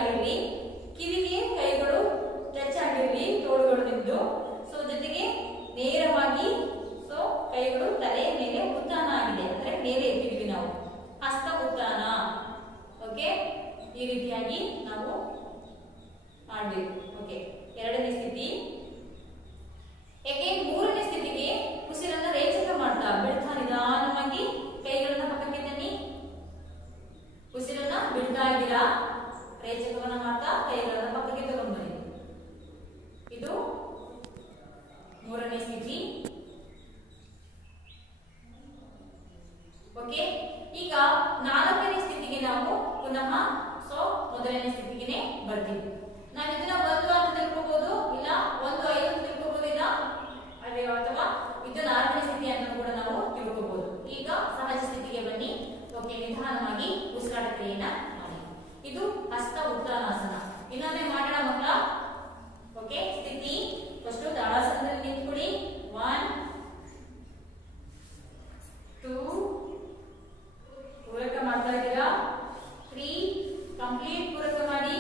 ಆಗಿರ್ಲಿ, ಕಿವಿಗೆ ಕೈಗಳು ಟಚ್ ಆಗಿರ್ಲಿ, ತೋಳುಗಳು ನಿಮ್ದು. ಸೊ ಜೊತೆಗೆ ನೇರವಾಗಿ ಸೊ ಕೈಗಳು ತಲೆಯ ಮೇಲೆ ಉತ್ತಾನ ಆಗಿದೆ ಅಂದ್ರೆ ಮೇಲೆ ಎತ್ತಿದ್ವಿ ನಾವು, ಹಸ್ತ ಉತ್ತಾನ. ಓಕೆ, ಈ ರೀತಿಯಾಗಿ ನಾವು ಮಾಡಬೇಕು. ಓಕೆ, ಎರಡನೇ ಸ್ಥಿತಿ. ಅಗೇನ್ ಮೂರನೇ ಸ್ಥಿತಿಗೆ ಉಸಿರನ್ನ ರೇಚಕ ಮಾಡ್ತಾ ಬಿಡ್ತಾ ನಿಧಾನವಾಗಿ ಕೈಗಳನ್ನ ಪಕ್ಕಕ್ಕೆ ತನ್ನಿ. ಉಸಿರನ್ನ ಬಿಡ್ತಾ ಇದ್ದೀರಾ, ರೇಚಕವನ್ನ ಮಾಡ್ತಾ ಕೈಗಳನ್ನ ಪಕ್ಕಕ್ಕೆ ತಗೊಂಡು ಬನ್ನಿ. ಇದು ಮೂರನೇ ಸ್ಥಿತಿ. ಓಕೆ, ಈಗ ನಾಲ್ಕನೇ ಸ್ಥಿತಿಗೆ ನಾವು ಪುನಃ ಸೊ ಮೊದಲನೇ ಸ್ಥಿತಿಗೆ ಬರ್ತೀವಿ. ನಾವು ಇದನ್ನ 1 ಅಂತ ತಿಳ್ಕೋಬಹುದು, ಇಲ್ಲ 1 5 ಅಂತ ತಿಳ್ಕೋಬಹುದು, ಇಲ್ಲ ಅಥವಾ ಇದು 4ನೇ ಸ್ಥಿತಿ ಅಂತ ಕೂಡ ನಾವು ತಿಳ್ಕೋಬಹುದು. ಈಗ ಸಹಜ ಸ್ಥಿತಿಗೆ ಬನ್ನಿ. ಓಕೆ, ನಿಧಾನವಾಗಿ ಉಸಿರಾಟ ಕ್ರಿಯೆಯನ್ನ ಮಾಡಿ. ಇದು ಹಸ್ತ ಉತ್ತಾನಾಸನ. ಇನ್ನೊಮ್ಮೆ ಮಾಡೋಣ ಮಕ್ಕಳ. ಓಕೆ, ಸ್ಥಿತಿ ಫಸ್ಟ್ ತಾಳಾಸನದಲ್ಲಿ ನಿಂತ್ಕೊಳ್ಳಿ. 1 2 ಪೂರಕ ಮಾಡ್ತಾ ಇದ್ದೀರಾ, 3 ಕಂಪ್ಲೀಟ್ ಪೂರಕ ಮಾಡಿ,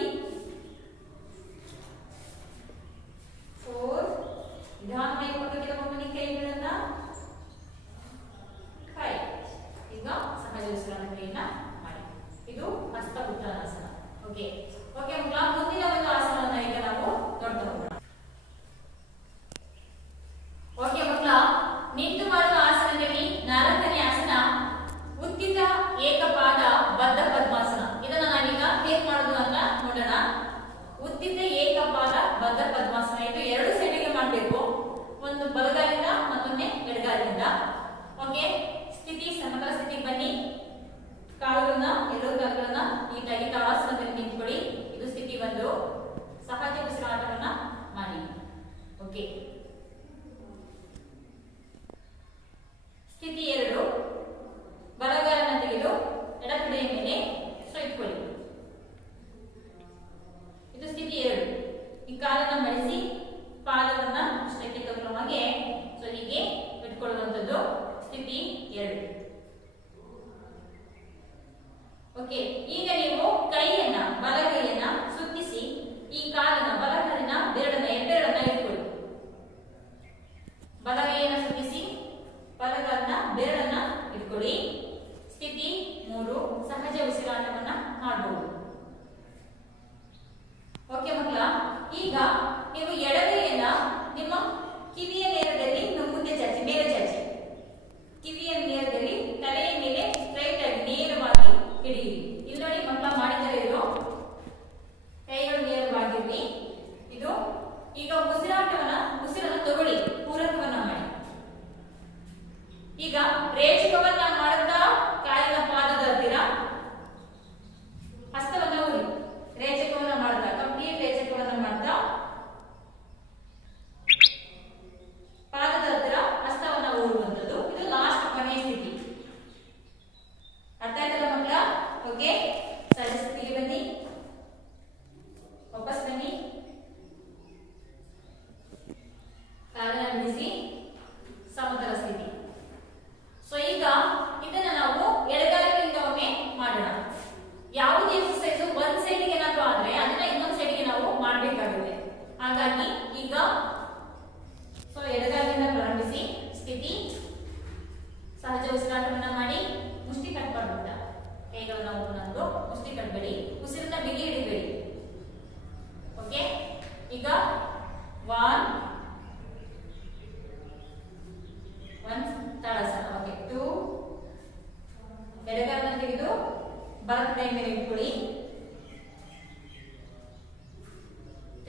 4 ನಿಧಾನವಾಗಿ ಪಕ್ಕಕ್ಕೆ ತಗೊಂಡು ಬನ್ನಿ ಕೈಗಳನ್ನ, 5 ಈಗ ಸಹಜ ಉಸಿರಾಟ ಕ್ರಿಯೆಯನ್ನ ಮಾಡಿ. ಇದು ಹಸ್ತ ಉತ್ತಾನಾಸನ. ಓಕೆ ಓಕೆ ಮಕ್ಕಳ, ಮುಂದಿನ ಒಂದು ಆಸನವನ್ನ ಈಗ ನಾವು ನೋಡ್ತಾ ಹೋಗೋಣ. ಓಕೆ ಮಕ್ಕಳ, ನಿಂತು ಮಾಡುವ ಆಸನದಲ್ಲಿ 4ನೇ ಆಸನ ಉತ್ತಿತ ಏಕಪಾದ ಬದ್ಧ ಪದ್ಮಾಸನ. ಇದನ್ನ ನಾವೀಗ ಹೇಗೆ ಮಾಡೋದು ಅಂತ ನೋಡೋಣ. ಉತ್ತಿತ ಏಕಪಾದ ಬದ್ಧ ಪದ್ಮಾಸನ, ಇದು 2 ಸೈಡಿಗೆ ಮಾಡಬೇಕು, ಒಂದು ಬಲಗಾಲಿಂದ ಮತ್ತೊಂದು ಎಡಗಾಲಿಂದ. ಓಕೆ, ಸ್ಥಿತಿ ಸಮತಲ ಸ್ಥಿತಿಗೆ ಬನ್ನಿ. ಕಾಲುಗಳನ್ನ ಎರಡೂ ಕಾಲುಗಳನ್ನ ನೀಟಾಗಿ ತಾಳಾಸನದಲ್ಲಿ ನಿಂತ್ಕೊಳ್ಳಿ. ಇದು ಸ್ಥಿತಿ 1. ಸಹಜ ಉಸಿರಾಟವನ್ನ ಮಾಡಿ. ಓಕೆ, ಸ್ಥಿತಿ 2 ಬಲಗಾಲನ್ನ ತೆಗೆದು ಎಡಗಡೆಯ ಮೇಲೆ ಸೊ ಇಟ್ಕೊಳ್ಳಿ. ಇದು ಸ್ಥಿತಿ 2. ಈ ಕಾಲನ್ನ ಮಡಿಸಿ ಪಾದವನ್ನ ಅಷ್ಟಕ್ಕೆ ತಗೊಳ್ಳೋ ಹಾಗೆ ಸೊ ಹೀಗೆ ಇಟ್ಕೊಳ್ಳುವಂಥದ್ದು ಸ್ಥಿತಿ 2. ಓಕೆ, ಈಗ ನೀವು ಕೈಯನ್ನ ಬಲಗೈಯನ್ನ ಸುತ್ತಿಸಿ ಈ ಕಾಲನ್ನ ಬಲಗಾಲಿನ ಬೆರಳನ್ನ ಎಬ್ಬೆರಳನ್ನ ಇಟ್ಕೊಳ್ಳಿ. ಬಲಗೈಯನ್ನ ಸುತ್ತಿಸಿ ಬಲಗಾಲಿನ ಬೆರಳನ್ನ ಇಟ್ಕೊಳ್ಳಿ. ಸ್ಥಿತಿ 3 ಸಹಜ ಉಸಿರಾಟವನ್ನ ಮಾಡಬಹುದು. ಓಕೆ ಮಕ್ಕಳ, ಈಗ ನೀವು ಎಡಗೈಯನ್ನ ನಿಮ್ಮ ಕಿವಿಯ ನೇರದಲ್ಲಿ ಮುಂದೆ ಚಾಚಿ, ಮೇಲೆ ಚಾಚಿ, ಕಿವಿಯ ನೇರದಲ್ಲಿ ತಲೆಯ ಮೇಲೆ ಸ್ಟ್ರೈಟ್ ಆಗಿ ನೇರವಾಗಿ ಹಿಡಿಯಿರಿ. ಇಲ್ಲಿ ನೋಡಿ ಮಕ್ಕಳ ಮಾಡಿದರೆ ಇದು ಕೈಗಳು ನೇರವಾಗಿರ್ಲಿ. ಇದು ಈಗ ಉಸಿರನ್ನು ತಗೊಳ್ಳಿ, ಪೂರಕವನ್ನ ಮಾಡಿ. ಈಗ ರೇಚಕವನ್ನ ಮಾಡುತ್ತಾ ಕಾಲಿನ ಪಾದದ ಹತ್ತಿರ ಹಸ್ತವನ್ನ ಊರಿ, ರೇಚಕವನ್ನ ಮಾಡ್ತಾ ಕಂಪ್ಲೀಟ್ ರೇಚಕವನ್ನ ಮಾಡ್ತಾ ಪಾದದ ಹತ್ತಿರ ಹಸ್ತವನ್ನ ಊರುವಂಥದ್ದು. ಇದು ಲಾಸ್ಟ್ ಕೊನೆಯ ಸ್ಥಿತಿ. ಅರ್ಥ ಆಯ್ತಲ್ಲ ಮಕ್ಕಳ? ಓಕೆ, ಸಹಜ ಸ್ಥಿತಿಗೆ ಬನ್ನಿ, ವಾಪಸ್ ಬನ್ನಿ, ಕಾಲನ್ನ ಬಿಡಿಸಿ ಸಮತಲ ಸ್ಥಿತಿ. ಸೊ ಈಗ ಇದನ್ನ ನಾವು ಎಡಗಾಲಿನಿಂದ ಒಮ್ಮೆ ಮಾಡೋಣ. ಯಾವುದೇ ಎಕ್ಸರ್ಸೈಸ್ ಒಂದ್ ಸೈಡ್ಗೆ ಏನಾದ್ರು ಆದ್ರೆ ಅದನ್ನ ಇನ್ನೊಂದ್ ಸೈಡ್ಗೆ ನಾವು ಮಾಡ್ಬೇಕಾಗುತ್ತೆ. ಹಾಗಾಗಿ ಈಗ ಸೊ ಎಡಗಾಲಿನಿಂದ ಪ್ರಾರಂಭಿಸಿ, ಸ್ಥಿತಿ ಸಹಜ ಉಸಿರಾಟವನ್ನ ಮಾಡಿ. ಮುಷ್ಟಿ ಕಟ್ಬಾರ್ದು, ಕೈಗಳನ್ನ ಓಪನ್ ಮುಷ್ಟಿ ಕಟ್ಬೇಡಿ, ಉಸಿರನ್ನ ಬಿಗಿ ಹಿಡಿಬೇಡಿ. ಓಕೆ, ಈಗ 1 ತಾಳಾಸನ. ಓಕೆ, 2 ಎಡಗಾಲನ್ನ ತೆಗೆದು ಬಲ ಕೈ ಮೇಲೆ ಇಟ್ಕೊಳ್ಳಿ.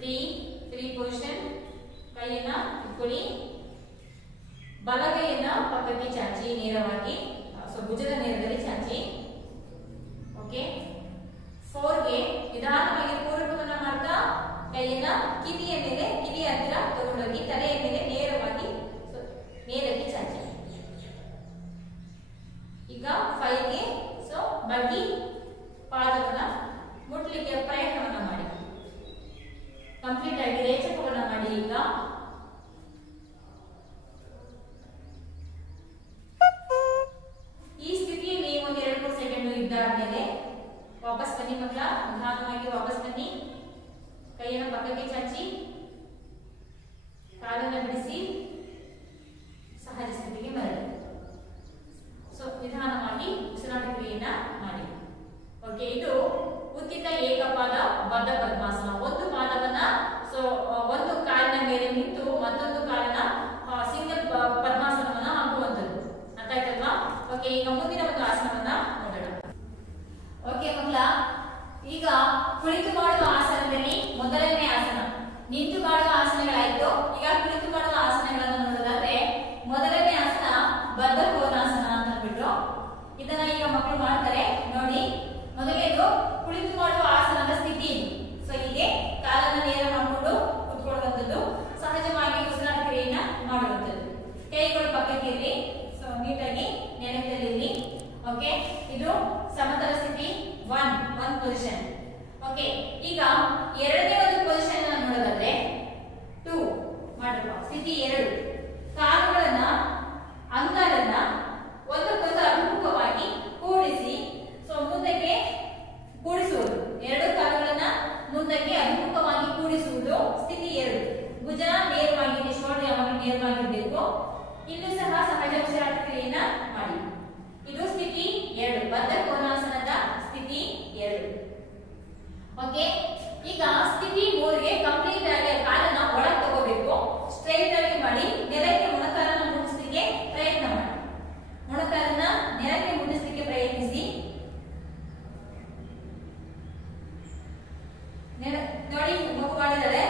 3 ಪೊಸಿಷನ್, ಕೈಯನ್ನ ಇಟ್ಕೊಳ್ಳಿ. ಬಲಗೈಯನ್ನ ಪಕ್ಕಕ್ಕೆ ಚಾಚಿ ನೇರವಾಗಿ, ಸೊ ಭುಜದ ನೇರದಲ್ಲಿ ಚಾಚಿ. ಓಕೆ, 4ಗೆ ನಿಧಾನವಾಗಿ ಪೂರಕವನ್ನ ಮಾಡ್ತಾ ಕೈಯನ್ನ ಕಿವಿಯ ಮೇಲೆ, ಕಿವಿಯ ಹತ್ತಿರ ತಗೊಂಡೋಗಿ ತಲೆಯ ಮೇಲೆ ನೇರವಾಗಿ ಮೇಲಕ್ಕೆ ಚಾಚಿ. ಈಗ 5ಗೆ ಸೊ ಬಗ್ಗಿ ಪಾದವನ್ನ ಮುಟ್ಲಿಕ್ಕೆ ಪ್ರಯತ್ನವನ್ನ ಮಾಡಿ. ಕಂಪ್ಲೀಟ್ ಆಗಿ ರೇಚಕವನ್ನ ಮಾಡಿ. ಈಗ ಈ ಸ್ಥಿತಿಯಲ್ಲಿ ಒಂದು 2-3 ಸೆಕೆಂಡ್ ಇದ್ದಾದ್ಮೇಲೆ ವಾಪಸ್ ಬನ್ನಿ ಮಕ್ಕಳ, ನಿಧಾನವಾಗಿ ವಾಪಸ್ ಬನ್ನಿ. ಕೈಯನ್ನು ಪಕ್ಕಕ್ಕೆ ಚಾಚಿ ಕಾಲನ್ನು ಬಿಡಿಸಿ ಸಹಜ ಸ್ಥಿತಿಗೆ ಬರಲಿ. ಸೊ ನಿಧಾನವಾಗಿ ಉಸಿರಾಟ ಕ್ರಿಯೆಯನ್ನ ಮಾಡಿ. ಓಕೆ, ಇದು ಉತ್ತಿತ ಏಕಪಾದ ಬದ್ಧ ಪದ್ಮಾಸನ. ಒಂದು ಪಾದವನ್ನ ಒಂದು ಕಾಲಿನ ಮೇಲೆ ನಿಂತು ಮತ್ತೊಂದು ಕಾಲಿನ ಸಿಂಗಲ್ ಪದ್ಮಾಸನವನ್ನ ಹಾಕುವಂಥದ್ದು. ಅರ್ಥ ಆಯ್ತಲ್ವಾ? ಓಕೆ, ಈಗ ಮುಂದಿನ ಒಂದು ಆಸನವನ್ನ ನೋಡೋಣ. ಓಕೆ ಮಕ್ಕಳ, ಈಗ ಕುಳಿತು ಮಾಡುವ ಆಸನದಲ್ಲಿ ಮೊದಲನೇ ಆಸನ. ನಿಂತು ಮಾಡುವ ಆಸನಗಳಾಯ್ತು. ಈಗ ಕುಳಿತು ಮಾಡುವ ಆಸನಗಳನ್ನು ನೋಡೋದಾದ್ರೆ ಮೊದಲನೇ ಆಸನ ಬದ್ಧ ಕೋನಾಸನ ಅಂತ ಅಂದ್ಬಿಟ್ಟು ಇದನ್ನ ಈಗ ಮಕ್ಕಳು ಮಾಡ್ತಾರೆ ನೋಡಿ. ಮೊದಲನೇದು ಕುಳಿತು ಮಾಡುವ ಆಸನದ ಸ್ಥಿತಿ. ಸೊ ಹೀಗೆ ಕಾಲನ್ನು ನೇರ ಮಾಡಿಕೊಂಡು ಕುತ್ಕೊಳ್ಳುವಂಥದ್ದು, ಸಹಜವಾಗಿ ಉಸಿರಾಟ ಕ್ರಿಯೆಯನ್ನ ಮಾಡುವಂಥದ್ದು. ಕೈಗಳು ಪಕ್ಕಕ್ಕೆ ಇರಲಿ, ಸೊ ನೀಟಾಗಿ ನೆಲದಲ್ಲಿ. ಓಕೆ, ಇದು ಸಮತಲ ಸ್ಥಿತಿ 1 ಪೊಸಿಷನ್. ಓಕೆ, ಈಗ ಎರಡನೇ ಒಂದು ಪೊಸಿಷನ್ ಅನ್ನು ನೋಡೋದಾದ್ರೆ 2 ಮಾಡುವ ಸ್ಥಿತಿ 2. ಕಾಲುಗಳನ್ನ ಅಂಗಾಲನ್ನ ಒಂದಕ್ಕೊಂದು ಅಭಿಮುಖವಾಗಿ ಕೂಡಿಸಿ ಮುಂದಕ್ಕೆ ಕೂಡಿಸುವುದು. ಎರಡು ಕಾಲುಗಳನ್ನ ಮುಂದಕ್ಕೆ ಅಭಿಮುಖವಾಗಿ ಕೂಡಿಸುವುದು ಸ್ಥಿತಿ 2. ಭುಜ ನೇರವಾಗಿದೆ, ಶೋಲ್ಡರ್ ಯಾವಾಗಲೂ ನೇರವಾಗಿರಬೇಕು. ಇಲ್ಲೂ ಸಹ ಸಹಜ ಉಸಿರಾಟ ಕ್ರಿಯೆಯನ್ನ ಮಾಡಿ. ಇದು ಸ್ಥಿತಿ 2, ಬದ್ಧ ಕೋನಾಸನದ ಸ್ಥಿತಿ 2. ಓಕೆ, ಈಗ ಸ್ಥಿತಿ 3ಗೆ ಕಂಪ್ಲೀಟ್ ಆಗಿ ಕಾಲನ್ನ ಒಳಗೆ ತಗೋಬೇಕು. ಸ್ಟ್ರೈಟ್ ಆಗಿ ಮಾಡಿ ನೆಲಕ್ಕೆ ಮೊಣಕಾಲನ್ನ ಮುಟ್ಟಿಸ್ಲಿಕ್ಕೆ ಪ್ರಯತ್ನ ಮಾಡಿ. ಮೊಣಕಾಲನ್ನ ನೆಲಕ್ಕೆ ಮುಟ್ಟಿಸ್ಲಿಕ್ಕೆ ಪ್ರಯತ್ನಿಸಿ. ನೋಡಿ, ಮಗು ಮಾಡಿದರೆ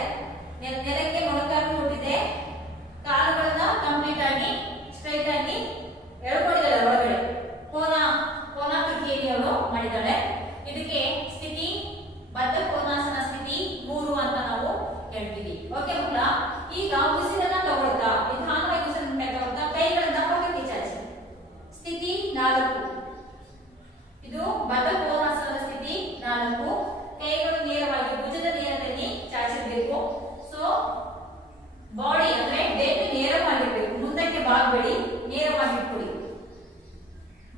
ನೆಲಕ್ಕೆ ಮೊಣಕಾಲು ಮುಟ್ಟಿದೆ. ಕಾಲುಗಳನ್ನ ಕಂಪ್ಲೀಟ್ ಆಗಿ ಸ್ಟ್ರೈಟ್ ಆಗಿ ಎಳ್ಕೊಂಡಿದ್ದಾಳೆ ಒಳಗಡೆ. ಕೋನಾಕೃತಿಯಲ್ಲಿ ಅವಳು ಮಾಡಿದ್ದಾಳೆ. ಇದಕ್ಕೆ ಸ್ಥಿತಿ ಬದ್ಧ ಕೋನಾಸನ ಸ್ಥಿತಿ 3 ಅಂತ ನಾವು ಹೇಳ್ತೀವಿ. ಓಕೆ ಮಕ್ಕಳ, ಈಗ ಉಸಿರನ್ನ ತಗೊಳ್ತಾ ನಿಧಾನವಾಗಿ ಉಸಿರನ್ನ ತಗೊಳ್ತಾ ಕೈಗಳನ್ನ ಪಕ್ಕಕ್ಕೆ ಚಾಚಿ ಸ್ಥಿತಿ 4. ಇದು ಬದ್ಧ ಕೋನಾಸನದ ಸ್ಥಿತಿ 4. ಕೈಗಳು ನೇರವಾಗಿ ಭುಜದ ನೇರದಲ್ಲಿ ಚಾಚಿರಬೇಕು. ಸೊ ಬಾಡಿ ಅಂದ್ರೆ ದೇಹ ನೇರವಾಗಿರ್ಬೇಕು, ಮುಂದಕ್ಕೆ ಬಾಗಬೇಡಿ, ನೇರವಾಗಿಟ್ಕೊಡಿ.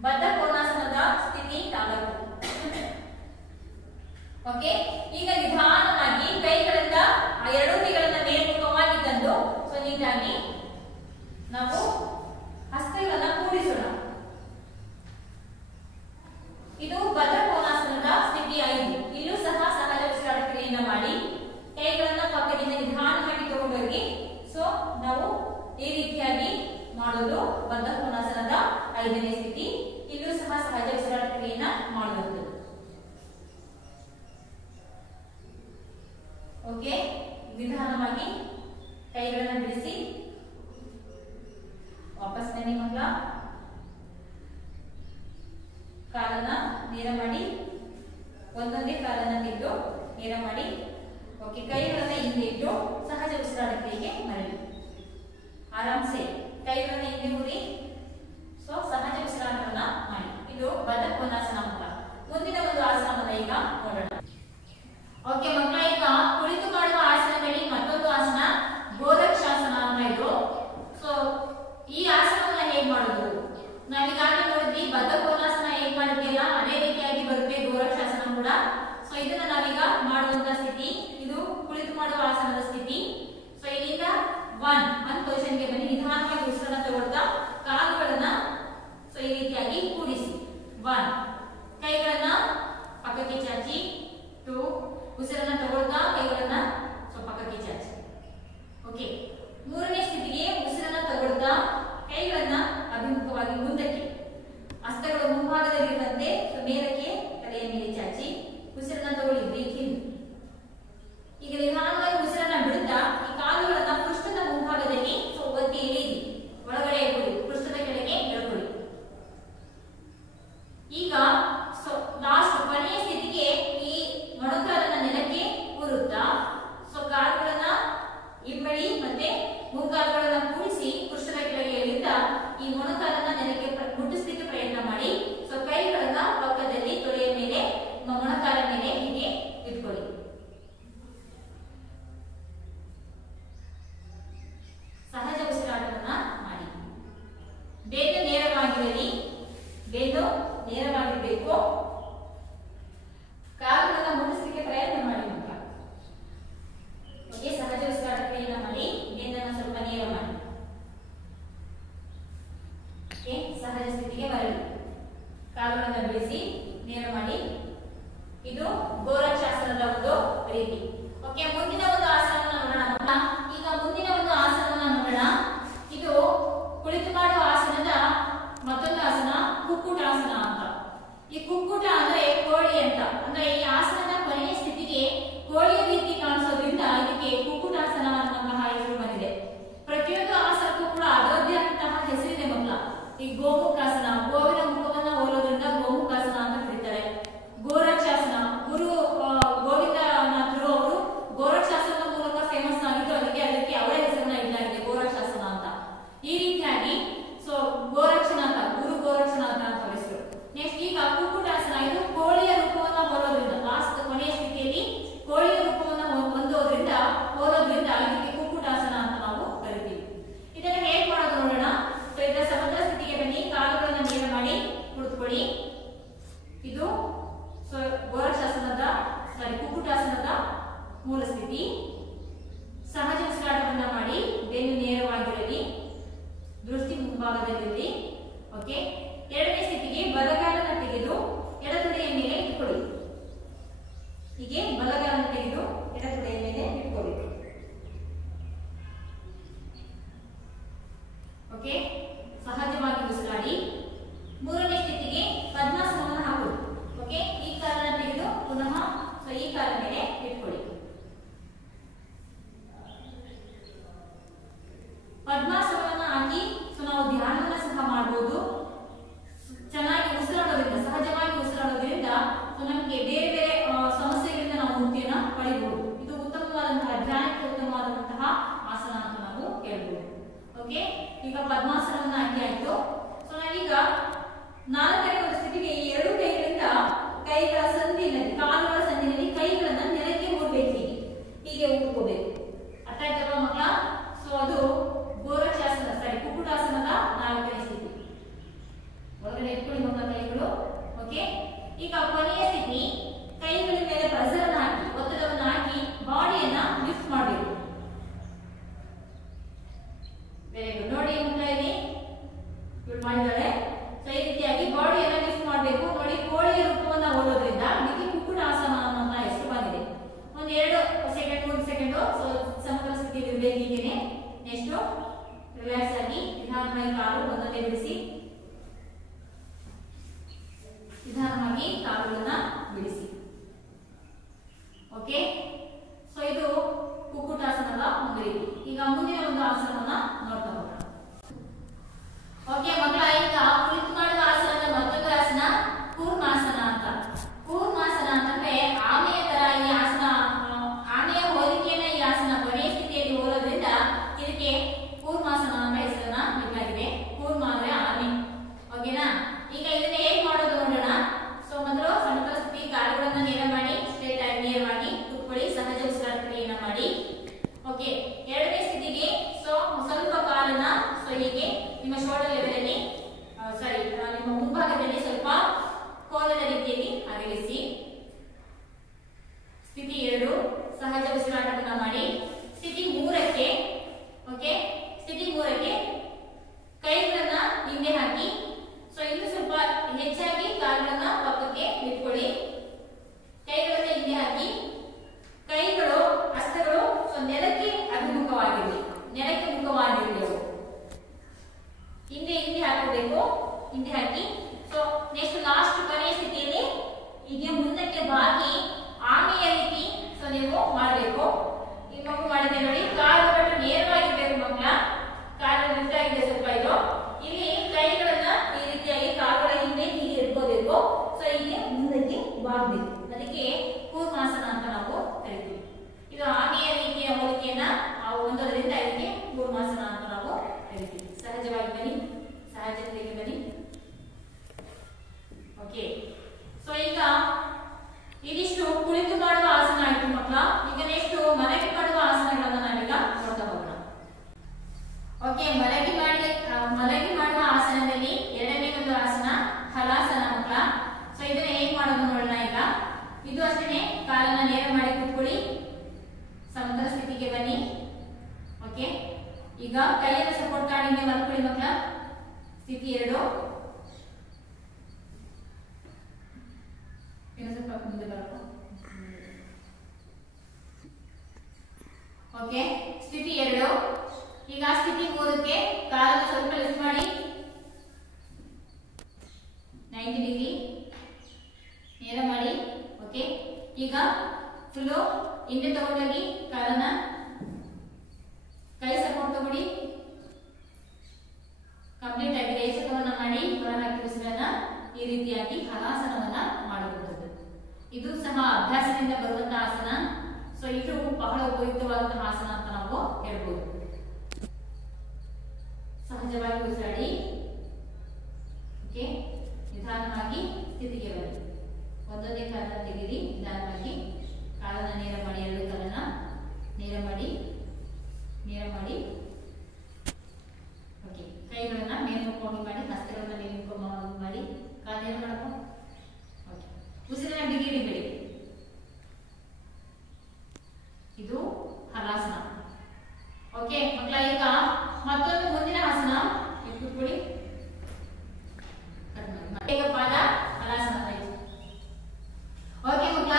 ಬದ್ಧ ಕೋನಾಸನದ ಸ್ಥಿತಿ 4. ಓಕೆ, ಈಗ ನಿಧಾನವಾಗಿ ಕೈಗಳಿಂದ ಎರಡು ಕೈಗಳನ್ನ ಮೇಲ್ಮುಖವಾಗಿ ತಂದು ನೀಟಾಗಿ ನಾವು ಹಸ್ತಗಳನ್ನ ಕೂಡಿಸೋಣ. ಇದು ಬದ್ಧ ಕೋನಾಸನದ ಸ್ಥಿತಿ 5. ಇಲ್ಲೂ ಸಹ ಸಹಜ ಉಸಿರಾಟ ಕ್ರಿಯೆಯನ್ನ ಮಾಡಿ. ಕೈಗಳನ್ನ ಪಕ್ಕದಿಂದ ನಿಧಾನವಾಗಿ ತಗೊಂಡೋಗಿ ಸೊ ನಾವು ಈ ರೀತಿಯಾಗಿ ಮಾಡೋದು ಬದ್ಧ ಕೋನಾಸನದ 5ನೇ ಸ್ಥಿತಿ. ಇಲ್ಲೂ ಸಹ ಸಹಜ ಉಸಿರಾಟ ಕ್ರಿಯೆಯನ್ನ ಮಾಡುವುದು. ಓಕೆ, ನಿಧಾನವಾಗಿ ಕೈಗಳನ್ನ ಬಿಡಿಸಿ ವಾಪಸ್ ಬನ್ನಿ ಮಕ್ಕಳ. ಕಾಲನ್ನ ನೇರ ಮಾಡಿ, ಒಂದೊಂದೇ ಕಾಲನ್ನ ತೆಗೆದು ನೇರ ಮಾಡಿ. ಓಕೆ, ಕೈಗಳನ್ನ ಹಿಂದೆ ಇಟ್ಟು ಸಹಜ ಉಸಿರಾಟ ಕ್ರಿಯೆಗೆ ಮರಳಿ. ಆರಾಮ್ಸೆ ಕೈಗಳನ್ನ ಹಿಂದೆ ಊರಿ ಸೊ ಸಹಜ ಉಸಿರಾಟವನ್ನ ಮಾಡಿ. ಇದು ಬದ್ಧ ಕೋನಾಸನ ಮಕ್ಕಳ. ಮುಂದಿನ ಒಂದು ಆಸನವನ್ನ ಈಗ ನೋಡೋಣ. ಓಕೆ ಮಕ್ಕಳ, ಈಗ ಕುಳಿತು ಮಾಡುವ ಆಸನದಲ್ಲಿ ಮತ್ತೊಂದು ಆಸನ ಗೋರಕ್ಷಾಸನ ಅಂತ ಇದು. ಸೊ ಈ ಆಸನವನ್ನ ಹೇಗ್ ಮಾಡೋದು? ನಾವೀಗಾಗಲೇ ನೋಡಿದ್ವಿ ಬದ್ಧ ಕೋನಾಸನ ಹೇಗ್ ಮಾಡಿದ್ಯಲ್ಲ ಅದೇ ರೀತಿಯಾಗಿ ಬರುತ್ತೆ ಗೋರಕ್ಷಾಸನ ಕೂಡ. ಸೊ ಇದನ್ನ ನಾವೀಗ ಮಾಡುವಂತ ಸ್ಥಿತಿ. ಇದು ಕುಳಿತು ಮಾಡುವ ಆಸನದ ಸ್ಥಿತಿ. ಸೊ ಇಲ್ಲಿಂದ 1 ಪೊಸಿಷನ್ಗೆ ಬನ್ನಿ. ನಿಧಾನವಾಗಿ ಉಸಿರನ್ನ ತಗೊಳ್ತಾ ಕಾಲುಗಳನ್ನ ಸೊ ಈ ರೀತಿಯಾಗಿ ಕೂಡಿಸಿ. 1 ಕೈಗಳನ್ನ ಪಕ್ಕಕ್ಕೆ ಚಾಚಿ. 2 ಉಸಿರನ್ನ ತಗೊಳ್ತಾ ಓಕೆ, ಮುಂದಿನ ಒಂದು ಆಸನವನ್ನು ನೋಡೋಣ ಮಕ್ಕಳ. ಈಗ ಮುಂದಿನ ಒಂದು ಆಸನವನ್ನು ನೋಡೋಣ. ಇದು ಕುಳಿತು ಮಾಡುವ ಆಸನದ ಮತ್ತೊಂದು ಆಸನ ಕುಕ್ಕುಟಾಸನ ಅಂತ. ಈ ಕುಕ್ಕುಟ ಅಂದ್ರೆ ಕೋಳಿ ಅಂತ. ಅಂದ್ರೆ ಈ ಆಸನದ ಕೊನೆಯ ಸ್ಥಿತಿಗೆ ಕೋಳಿಯ ರೀತಿ ಕಾಣಿಸೋದ್ರಿಂದ ಇದಕ್ಕೆ ಕುಕ್ಕುಟಾಸನ ಅನ್ನುವಂತಹ ಹೆಸರು ಬಂದಿದೆ. ಪ್ರತಿಯೊಂದು ಆಸನಕ್ಕೂ ಕೂಡ ಅದರದ್ದೇ ಆದಂತಹ ಹೆಸರಿದೆ ಮಕ್ಕಳ. ಈ ಗೋಮುಖಾಸನ, ಗೋವಿನ ಮುಖವನ್ನ ಹೋಲೋದ್ರಿಂದ ಗೋಮುಖಾಸನ ಅಂತ ಕರೀತಾರೆ. ಗೋರಕ್ಷಾಸನ, ಗೋವಿಂದನಾಥರು ಅವರು ಗೋರಕ್ಷಾಸನದ ಮೂಲಕ ಫೇಮಸ್ ಆಗಿದ್ದು, ಅದಕ್ಕೆ ಅವರ ಹೆಸರನ್ನ ಇಡಲಾಗಿದೆ ಗೋರಕ್ಷಾಸನ ಅಂತ. ಈ ರೀತಿಯಾಗಿ ಗೋರಕ್ಷನಾಥ, ಗುರು ಗೋರಕ್ಷನಾಥ ಅಂತ ಹೆಸರು. ನೆಕ್ಸ್ಟ್ ಈಗ ಕುಕ್ಕುಟಾಸನ, ಇದು ಕೋಳಿಯ ರೂಪವನ್ನ ಹೋಲೋದ್ರಿಂದ, ಲಾಸ್ಟ್ ಕೊನೆಯ ಸ್ಥಿತಿಯಲ್ಲಿ ಕೋಳಿಯ ರೂಪವನ್ನ ಹೋಲೋದ್ರಿಂದ ಇದಕ್ಕೆ ಕುಕ್ಕುಟಾಸನ ಅಂತ ನಾವು ಕರಿತೀವಿ. ಇದನ್ನ ಹೇಗೆ ಮಾಡೋದು ನೋಡೋಣ. ಇದರ ಸಮಗ್ರ ಸ್ಥಿತಿಗೆ ಬನ್ನಿ. ಕಾಲುಗಳನ್ನು ನೇರ ಮಾಡಿ ಕುಳಿತುಕೊಳ್ಳಿ. ಇದು ಕುಕ್ಕುಟಾಸನದ ಮೂಲ ಸ್ಥಿತಿ. ಸಹಜ ಉಸಿರಾಟವನ್ನ ಮಾಡಿ, ಬೆನ್ನು ನೇರವಾಗಿರಲಿ, ದೃಷ್ಟಿ ಮುಂಭಾಗದಲ್ಲಿರಲಿ. ಓಕೆ, ಎರಡನೇ ಸ್ಥಿತಿಗೆ ಬಲಗಾಲನ ತೆಗೆದು ಎಡತೊಡೆಯ ಮೇಲೆ ಇಟ್ಕೊಳ್ಳಿ. ಹೀಗೆ ಬಲಗಾಲನ ತೆಗೆದು ಎಡತೊಡೆಯ ಮೇಲೆ ಇಟ್ಕೊಳ್ಳಿ. ಓಕೆ, ಸಹಜವಾಗಿ ಉಸಿರಾಡಿ. ಮೂರನೇ ಸ್ಥಿತಿಗೆ ಪದ್ಮಾಸನವನ್ನು ಹಾಕೊಳ್ಳಿ. ಓಕೆ, ಈ ಕಾಲನ್ನ ತೆಗೆದು ಪುನಃ ಈ ಕಾಲ ಮೇಲೆ ಇಟ್ಕೊಳ್ಳಿ. ಪದ್ಮಾಸನವನ್ನು ಹಾಕಿ ನಾವು ಧ್ಯಾನವನ್ನು ಸಹ ಮಾಡಬಹುದು. ಚೆನ್ನಾಗಿ ಉಸಿರಾಡೋದ್ರಿಂದ, ಸಹಜವಾಗಿ ಉಸಿರಾಡೋದ್ರಿಂದ ನಮಗೆ ಬೇರೆ ಬೇರೆ ಸಮಸ್ಯೆಗಳಿಂದ ನಾವು ಮುಕ್ತಿಯನ್ನ ಪಡೆಯಬಹುದು. ಇದು ಉತ್ತಮವಾದಂತಹ ಧ್ಯಾನಕ್ಕೆ ಉತ್ತಮವಾದಂತಹ ಆಸನ ಅಂತ ನಾವು ಹೇಳ್ಬೋದು. ಓಕೆ, ಈಗ ಪದ್ಮಾಸನವನ್ನ ಹಾಕಿ ಆಯ್ತು. ನಾವೀಗ ನಾಲ್ಕನೇ ಒಂದು ಸ್ಥಿತಿಗೆ ಈ ಎರಡು ಕೈಗಳಿಂದ ಕೈಗಳ ಸಂದಿನಲ್ಲಿ, ಕಾಲುಗಳ ಸಂದಿನಲ್ಲಿ ಕೈಗಳನ್ನ ನೆಲಕ್ಕೆ ಮೂಡಬೇಕು. ಹೀಗೆ ಉಟ್ಕೋಬೇಕು. ಅರ್ಥ ಆಯ್ತಲ್ವಾ ಮಕ್ಕಳ? ಅದು ಗೋರಕ್ಷಾಸನ, ಕುಕ್ಕುಟಾಸನದ ನಾಲ್ಕನೇ ಸ್ಥಿತಿ. ಒಳಗಡೆ ಇಟ್ಕೊಳ್ಳಿ ಮಕ್ಕಳ ಕೈಗಳು. ಓಕೆ, ಈಗ ಕೊನೆಯ ಸ್ಥಿತಿ, ಕೈಗಳ ಮೇಲೆ ಪ್ರೆಷರ್ ಅನ್ನು ಹಾಕಿ, ಒತ್ತಡವನ್ನು ಹಾಕಿ ಬಾಡಿಯನ್ನ ಲಿಫ್ಟ್ ಮಾಡಬೇಕು. Very good. ನೋಡಿ ಮಕ್ಕಳ, ಇಲ್ಲಿ ಇವಳು ಮಾಡಿದಾಳೆ. ಈ ರೀತಿಯಾಗಿ ಬಾಡಿಯನ್ನ ಲಿಫ್ಟ್ ಮಾಡಬೇಕು. ನೋಡಿ, ಕೋಳಿಯ ರೂಪವನ್ನ ಹೋಲೋದ್ರಿಂದ ಇದಕ್ಕೆ ಕುಕ್ಕುಟಾಸನ ಅನ್ನೋ ಹೆಸರು ಬಂದಿದೆ. ಒಂದು 2 ಸೆಕೆಂಡ್ 3 ಸೆಕೆಂಡ್ ಸಮಗ್ರ ಸ್ಥಿತಿಯಲ್ಲಿ ಇರಬೇಕು. ಹೀಗೇನೆ ನೆಕ್ಸ್ಟ್ ರಿಲ್ಯಾಕ್ಸ್ ಆಗಿ ನಿಧಾನವಾಗಿ ಕಾಲು ಒಂದೊಂದೇ ಬಿಡಿಸಿ, ನಿಧಾನವಾಗಿ ಕಾಲುಗಳನ್ನ ಬಿಡಿಸಿ. ಓಕೆ, ಇದು ಕುಕ್ಕುಟಾಸನದ ಒಂದು ರೀತಿ. ಈಗ ಮುಂದಿನ ಒಂದು ಆಸನವನ್ನ ನೋಡ್ತಾ ಹೋಗೋಣ. ಓಕೆ ಮಕ್ಕಳ, ಈಗ ಕುಳಿತು ಮಾಡುವ ಆಸನದ ಮತ್ತೊಂದು ಆಸನ ಕೂರ್ಮಾಸನ ಅಂತ. ಕೂರ್ಮಾಸನ ಅಂತಂದ್ರೆ ಆಮೆಯ ತರ ಈ ಆಸನ, ಆಮೆಯ ಹೋಲಿಕೆಯನ್ನ ಈ ಆಸನ ಕೊನೆಯ ಸ್ಥಿತಿಯಲ್ಲಿ ಹೋಲೋದ್ರಿಂದ ಇದಕ್ಕೆ ಕೂರ್ಮಾಸನ ಅಂತ ಹೆಸರನ್ನ ನೀಡಲಾಗಿದೆ. ಕೂರ್ಮ ಅಂದ್ರೆ ಆಮೆ. ಓಕೆನಾ? ಈಗ ಇದನ್ನ ಹೇಗೆ ಮಾಡೋದು ನೋಡೋಣ. ಮೊದಲು ಸಮತಲ ಸ್ಥಿತಿ, ಕಾಲುಗಳನ್ನ ನೇರ ಮಾಡಿ ಸ್ಟ್ರೈಟ್ ಆಗಿ ನೇರವಾಗಿ ಕೂತ್ಕೊಳ್ಳಿ. ಸಹಜ ಉಸಿರಾಟ ಕ್ರಿಯೆಯನ್ನ ಮಾಡಿ. ಓಕೆ, ಎರಡನೇ ಸ್ಥಿತಿಗೆ ಸ್ವಲ್ಪ ಕಾಲನ್ನ ಹೀಗೆ ನಿಮ್ಮ ಶೋಲ್ಡರ್ ಲೆವೆಲ್ ಅಲ್ಲಿ, ನಿಮ್ಮ ಮುಂಭಾಗದಲ್ಲಿ ಸ್ವಲ್ಪ ಕೋಲದ ರೀತಿಯಲ್ಲಿ ಅಗಲಿಸಿ. ಸ್ಥಿತಿ 2 ಸಹಜ ಉಸಿರಾಟವನ್ನ ಮಾಡಿ. ಸ್ಥಿತಿ 3ಕ್ಕೆ, ಓಕೆ, ಸ್ಥಿತಿ 3ಕ್ಕೆ ಕೈಗಳನ್ನ ಹಿಂದೆ ಹಾಕಿ, ಇನ್ನು ಸ್ವಲ್ಪ ಹೆಚ್ಚಾಗಿ ಕಾಲುಗಳನ್ನ ಪಕ್ಕಕ್ಕೆ ಇಟ್ಕೊಳ್ಳಿ. ಕೈಗಳನ್ನ ಹಿಂದೆ ಹಾಕಿ, ಕೈಗಳು ಹಸ್ತಗಳು ನೆಲಕ್ಕೆ ಅಭಿಮುಖವಾಗಿರಲಿ, ನೆಲಕ್ಕೆ ಮುಖವಾಗಿರಲಿ. ಅವು ಹಿಂದೆ ಹಾಕಬೇಕು. ಹಿಂದೆ ಹಾಕಿ ನೆಕ್ಸ್ಟ್ ಲಾಸ್ಟ್ ಕೊನೆಯ ಸ್ಥಿತಿಯಲ್ಲಿ ಹೀಗೆ ಮುಂದಕ್ಕೆ ಬಾಗಿ ಆಮೆಯ ರೀತಿ ನೀವು ಮಾಡಬೇಕು. ಈ ಮಗು ಮಾಡಿದೆ ನೋಡಿ, ಕಾಲುಗಳು ನೇರವಾಗಿರ್ಬೇಕು ಮಕ್ಕಳ. ಕಾಲು ಲಿಫ್ಟ್ ಆಗಿದೆ ಸ್ವಲ್ಪ. ಇದು ಇಲ್ಲಿ ಕೈಗಳನ್ನ ಈ ರೀತಿಯಾಗಿ ಕಾಲುಗಳ ಹಿಂದೆ ಹೀಗೆ ಇಟ್ಕೋಬೇಕು. ಹೀಗೆ ಮುಂದಕ್ಕೆ ಬಾಗಬೇಕು. ಅದಕ್ಕೆ ಕೂರ್ಮಾಸನ ಅಂತ ನಾವು ಕರಿತೀವಿ. ಇದು ಆಮೆಯ ರೀತಿಯ ಹೋಲಿಕೆಯನ್ನ ಹೊಂದೋದ್ರಿಂದ ಇದಕ್ಕೆ ಕೂರ್ಮಾಸನ ಅಂತ ನಾವು ಕರಿತೀವಿ. ಸಹಜವಾಗಿ ಬನ್ನಿ, ಸಹಜತೆಗೆ ಬನ್ನಿ. ಓಕೆ, ಈಗ ಇದಿಷ್ಟು ಕುಳಿತು ಮಾಡುವ ಆಸನ ಆಯ್ತು ಮಕ್ಕಳ. ಈಗ ನೆಕ್ಸ್ಟ್ ಮಲಗಿ ಮಾಡುವ ಆಸನಗಳನ್ನ ನಾವೀಗ ನೋಡ್ತಾ ಹೋಗೋಣ. ಓಕೆ, ಮಲಗಿ ಮಾಡುವ ಆಸನದಲ್ಲಿ ಎರಡನೇ ಒಂದು ಆಸನ ಹಲಾಸನ ಮಕ್ಕಳ. ಇದನ್ನ ಹೇಗ್ ಮಾಡೋದು ನೋಡೋಣ. ಈಗ ಇದು ಅಷ್ಟೇನೆ, ಕಾಲನ್ನ ನೇರ ಮಾಡಿ ಕೂತ್ಕೊಳ್ಳಿ. ಸಮತಲ ಸ್ಥಿತಿಗೆ ಬನ್ನಿ. ಓಕೆ, ಈಗ ಕೈಯನ್ನು ಸಪೋರ್ಟ್ ಕಾಡಿಗೆ ಮಲ್ಕೊಳ್ಳಿ ಮಕ್ಕಳ. ಸ್ಥಿತಿ 2. ಇನ್ನು ಸ್ವಲ್ಪ ಮುಂದೆ ಬರಬೇಕು. ಓಕೆ, ಸ್ಥಿತಿ 2. ಈಗ ಸ್ಥಿತಿ 3ಕ್ಕೆ ಕಾಲನ್ನು ಸ್ವಲ್ಪ ಲಿಫ್ಟ್ ಮಾಡಿ 90 ಡಿಗ್ರಿ ನೇರ ಮಾಡಿ. ಓಕೆ, ಈಗ ಫುಲ್ಲು ಹಿಂದೆ ತಗೊಂಡೋಗಿ ಕಾಲನ್ನ ಕೈ ಸಪೋರ್ಟ್ ತಗೊಳ್ಳಿ. ಕಂಪ್ಲೀಟ್ ಆಗಿ ರೇಚಕವನ್ನ ಮಾಡಿ ಹೊರಹಾಕಿ ಉಸಿರನ್ನ ಈ ರೀತಿಯಾಗಿ ಹಲಾಸನವನ್ನ ಮಾಡುವಂಥದ್ದು. ಇದು ಸಹ ಅಭ್ಯಾಸದಿಂದ ಬರುವಂತಹ ಆಸನ. ಸೊ ಇದು ಬಹಳ ಉಪಯುಕ್ತವಾದಂತಹ ಆಸನ ಅಂತ ನಾವು ಹೇಳ್ಬೋದು. ಸಹಜವಾಗಿ ಉಸಿರಾಡಿ. ಓಕೆ, ನಿಧಾನವಾಗಿ ಸ್ಥಿತಿಗೆ ಬನ್ನಿ. ಒಂದೊಂದೇ ಕಾಲನ್ನ ತೆಗೀರಿ. ನಿಧಾನವಾಗಿ ಕಾಲನ್ನ ನೇರ ಮಾಡಿ, ಎರಡು ಕಾಲನ್ನ ನೇರ ಮಾಡಿ, ನೇರ ಮಾಡಿ. ಓಕೆ, ಕೈಗಳನ್ನ ಮೇಲ್ಮುಖವಾಗಿ ಮಾಡಿ, ಹಸ್ತಗಳನ್ನ ಮೇಲ್ಮುಖವಾಗಿ ಮಾಡಿ, ಕಾಲ ನೇರ ಮಾಡಬೇಕು. ಓಕೆ, ಉಸಿರನ್ನ ಬಿಗಿಬೇಡಿ. ಇದು ಹಲಾಸನ. ಓಕೆ ಮಕ್ಕಳ, ಈಗ ಮತ್ತೊಂದು ಮುಂದಿನ ಆಸನ ಕೂತ್ಕೊಳ್ಳಿ. ಈಗ ಪಾದ ಹಲಾಸನ. ಓಕೆ ಮಕ್ಕಳ,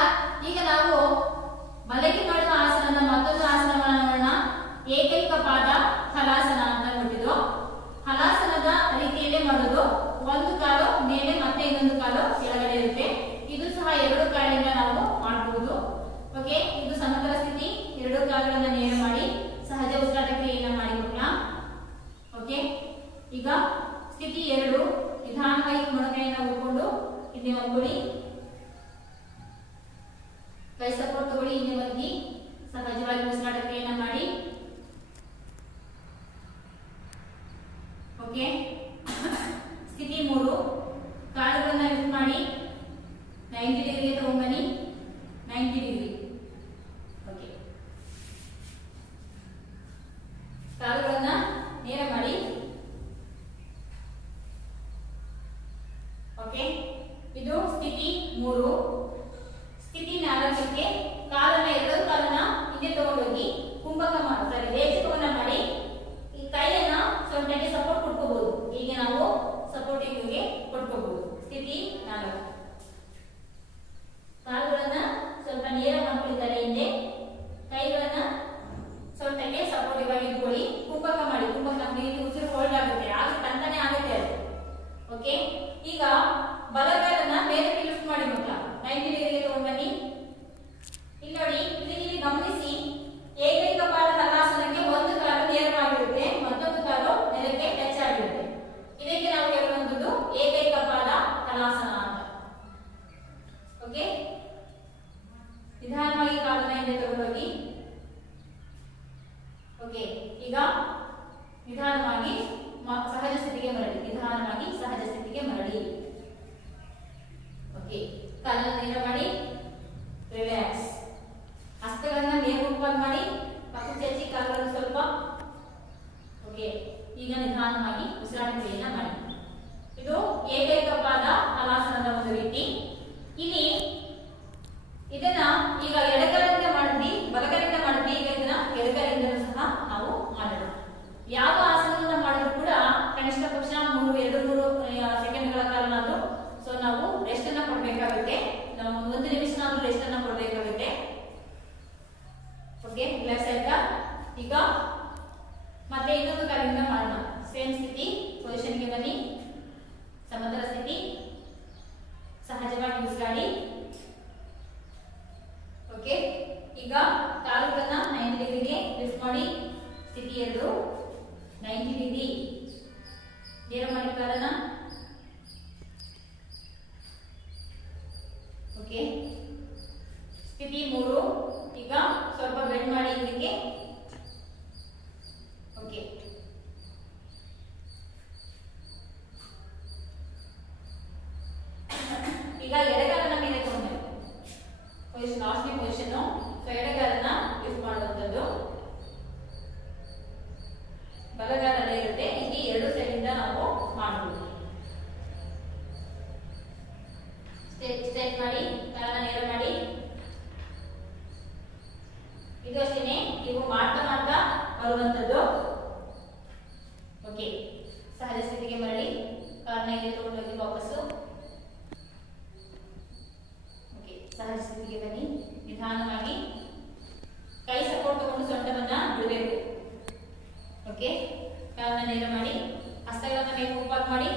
ಈಗ ನಾವು ಮಲಗಿ ಮಾಡುವ ಆಸನದ ಮತ್ತೊಂದು ಆಸನವನ್ನು ನೋಡೋಣ. ಏಕೈಕ ಪಾದ ಹಲಾಸನ ಅಂತ ನೋಡಿದ್ದು. ಹಲಾಸನದ ರೀತಿಯಲ್ಲೇ ಮಾಡೋದು. ಒಂದು ಕಾಲು ಮೇಲೆ ಮತ್ತೆ ಇನ್ನೊಂದು ಕಾಲು ಕೆಳಗಡೆ ಇರುತ್ತೆ. ಇದು ಸಹ ಎರಡು ಕಾಲಿಂದ ನಾವು ಮಾಡಬಹುದು. ಓಕೆ, ಇದು ಸಮತಲ ಸ್ಥಿತಿ. ಎರಡು ಕಾಲುಗಳನ್ನ ನೇರ ಮಾಡಿ ಸಹಜ ಉಸಿರಾಟ ಕ್ರಿಯೆಯನ್ನ ಮಾಡಿ ಮಕ್ಕಳ. ಓಕೆ, ಈಗ ಸ್ಥಿತಿ 2. ನಿಧಾನವಾಗಿ ಮೊಣಕೈಯನ್ನ ಉಳ್ಕೊಂಡು ಹಿಂದೆ ಮಲ್ಕೊಳ್ಳಿ. ಕೈ ಸಪೋರ್ಟ್ ತಗೊಳ್ಳಿ, ಹಿಂದೆ ಮಲಗಿ ಸಹಜವಾಗಿ ಉಸಿರಾಟ ಕ್ರಿಯೆಯನ್ನ ಮಾಡಿ. ಓಕೆ, ಸ್ಥಿತಿ 3. ಕಾಲುಗಳನ್ನ ಲಿಫ್ಟ್ ಮಾಡಿ 90 ಡಿಗ್ರಿಗೆ ತಗೊಂಡ್ಬನ್ನಿ. 90 ಡಿಗ್ರಿ. ಓಕೆ, ಕಾಲುಗಳನ್ನ ನೇರ ಮಾಡಿ. ಓಕೆ, ಇದು ಸ್ಥಿತಿ 3. ಸ್ಥಿತಿ 4ಕ್ಕೆ ಕಾಲನ್ನ ಎರಡು ಕಾಲನ್ನ ಹಿಂದೆ ತಗೊಂಡೋಗಿ ಕುಂಭಕ ಮಾಡಿ ರೇಚಕವನ್ನ ಮಾಡಿ ಈ ಕೈಯನ್ನ ಸೊಂಟಕ್ಕೆ ಸಪೋರ್ಟ್ ಕೊಟ್ಕೋಬಹುದು. ಹೀಗೆ ನಾವು ಸಪೋರ್ಟಿಂಗ್ಗೆ ಕೊಟ್ಕೋಬಹುದು. ಸ್ಥಿತಿ 4. ಕಾಲುಗಳನ್ನ ಸ್ವಲ್ಪ ನೇರ ಮಾಡ್ಕೊಳ್ತಾರೆ ಹಿಂದೆ, ಕೈಗಳನ್ನ ಸೊಂಟಕ್ಕೆ ಸಪೋರ್ಟಿವ್ ಆಗಿ ಇಟ್ಕೊಳ್ಳಿ. ಕುಂಭಕ ಮಾಡಿ. ಕುಂಭಕ ಇಲ್ಲಿ ಉಸಿರು ಹೋಲ್ಡ್ ಆಗುತ್ತೆ, ಆಗ ತಂತಾನೆ ಆಗುತ್ತೆ ಅದು. ಓಕೆ, ಈಗ ಬಲಗಾಲನ್ನ ಮೇಲಕ್ಕೆ ಲಿಫ್ಟ್ ಮಾಡಿ ಮಕ್ಕಳ. 90 ಡಿಗ್ರಿಗೆ ತಗೊಂಡ್ಬನ್ನಿ. ಇಲ್ಲಿ ನೋಡಿ, ಇಲ್ಲಿ ಗಮನಿಸಿ, ಏಕೈಕ ಪಾದ ಹಲಾಸನಕ್ಕೆ ಒಂದು ಕಾಲು ನೇರವಾಗಿರುತ್ತೆ, ಮತ್ತೊಂದು ಕಾಲು ನೆಲಕ್ಕೆ ಟಚ್ ಆಗಿರುತ್ತೆ. ಇದಕ್ಕೆ ನಾವು ಹೇಳುವಂಥದ್ದು ಏಕೈಕ ಪಾದ ಹಲಾಸನ ಅಂತ. ಓಕೆ, ನಿಧಾನವಾಗಿ ಕಾಲನ್ನ ಹಿಂದೆ ತಗೊಂಡೋಗಿ. ಓಕೆ, ಈಗ ನಿಧಾನವಾಗಿ ಸಹಜ ಸ್ಥಿತಿಗೆ ಮರಳಿ. ನಿಧಾನವಾಗಿ ಸಹಜ ಸ್ಥಿತಿಗೆ ಮರಳಿ. ಓಕೆ, ಕಾಲನ್ನ ನೇರ ಮಾಡಿ, ರಿಲ್ಯಾಕ್ಸ್. ಹಸ್ತಗಳನ್ನ ಮೇಲ್ಮುಖವಾಗಿ ಮಾಡಿ, ಪಕ್ಕ ಚಾಚಿ ಕಾಲುಗಳನ್ನು ಸ್ವಲ್ಪ. ಓಕೆ, ಈಗ ನಿಧಾನವಾಗಿ ಉಸಿರಾಟ ಕ್ರಿಯೆಯನ್ನ ಮಾಡಿ. ಇದು ಏಕೈಕ ಪಾದ ಹಲಾಸನದ ಒಂದು ರೀತಿ. ಇಲ್ಲಿ ಇದನ್ನ ಈಗ ಎಡಗಾಲಿಂದ ಮಾಡಿದ್ವಿ, ಬಲಗಾಲಿಂದ ಮಾಡಿದ್ವಿ. ಈಗ ಇದನ್ನ ಎಡಗಾಲಿಂದ ಸಹ ನಾವು ಮಾಡೋಣ. ಯಾವ ಆಸನವನ್ನ ಮಾಡಿದ್ರು ಕೂಡ ಕನಿಷ್ಠ ಪಕ್ಷ 2-3 ಸೆಕೆಂಡ್ಗಳ ಕಾಲನಾದ್ರೂ ಸೊ ನಾವು ರೆಸ್ಟ್ ಅನ್ನ ಕೊಡ್ಬೇಕಾಗುತ್ತೆ. ನಾವು 1 ನಿಮಿಷನಾದ್ರೂ ರೆಸ್ಟ್ ಅನ್ನ ಕೊಡ್ಬೇಕಾಗುತ್ತೆ. ಓಕೆ, ರಿಲ್ಯಾಕ್ಸ್ ಆಯ್ತಾ? ಈಗ ಮತ್ತೆ ಇನ್ನೊಂದು ಕಾಲಿಂದ ಮಾಡೋಣ. ಸೇಮ್ ಸ್ಥಿತಿ, ಪೊಸಿಷನ್ಗೆ ಬನ್ನಿ. ಸಮತಲ ಸ್ಥಿತಿ. ಸಹಜವಾಗಿ ಉಸಿರಾಡಿ. ಓಕೆ, ಈಗ ಕಾಲುಗಳನ್ನ 90 ಡಿಗ್ರಿಗೆ ಲಿಫ್ಟ್ ಮಾಡಿ. ಸ್ಥಿತಿ 2. 90 ಡಿಗ್ರಿ ನೇರ ಮಾಡಿ ಕಾಲನ್ನ. ಓಕೆ, ಸ್ಥಿತಿ 3. ಈಗ ಸ್ವಲ್ಪ ಬೆಂಡ್ ಮಾಡಿ ಇದಕ್ಕೆ. ಓಕೆ, ಈಗ ಎಡಗಾಲನ್ನ ಮೇಲೆ ತಗೊಂಡು ಪೊಸಿಷನ್, ಲಾಸ್ಟ್ ಪೊಸಿಷನ್. ಸೊ ಎಡಗಾಲನ್ನ ಲಿಫ್ಟ್ ಮಾಡುವಂಥದ್ದು. ಬಲಗಾಲ ಅಲ್ಲೇ ಇರುತ್ತೆ. ಇಲ್ಲಿ ಎರಡು ಸೈಡಿಂದ ನಾವು ಮಾಡಬಹುದು. ಸ್ಟ್ರೈಟ್ ಮಾಡಿ, ಕಾಲನ್ನ ನೇರ ಮಾಡಿ. ಇದು ಅಷ್ಟೇನೆ, ನೀವು ಮಾಡ್ತಾ ಮಾಡ್ತಾ ಬರುವಂಥದ್ದು. ಓಕೆ, ಸಹಜ ಸ್ಥಿತಿಗೆ ಮರಳಿ. ಕಾಲನ್ನ ಇಲ್ಲಿ ತಗೊಂಡೋಗಿ ವಾಪಸ್ಸು. ಓಕೆ, ಸಹಜ ಸ್ಥಿತಿಗೆ ಬನ್ನಿ. ನಿಧಾನವಾಗಿ ಕೈ ಸಪೋರ್ಟ್ ತಗೊಂಡು ಸೊಂಟವನ್ನ ಕೈ ಉಪಪಾತ ಮಾಡಿ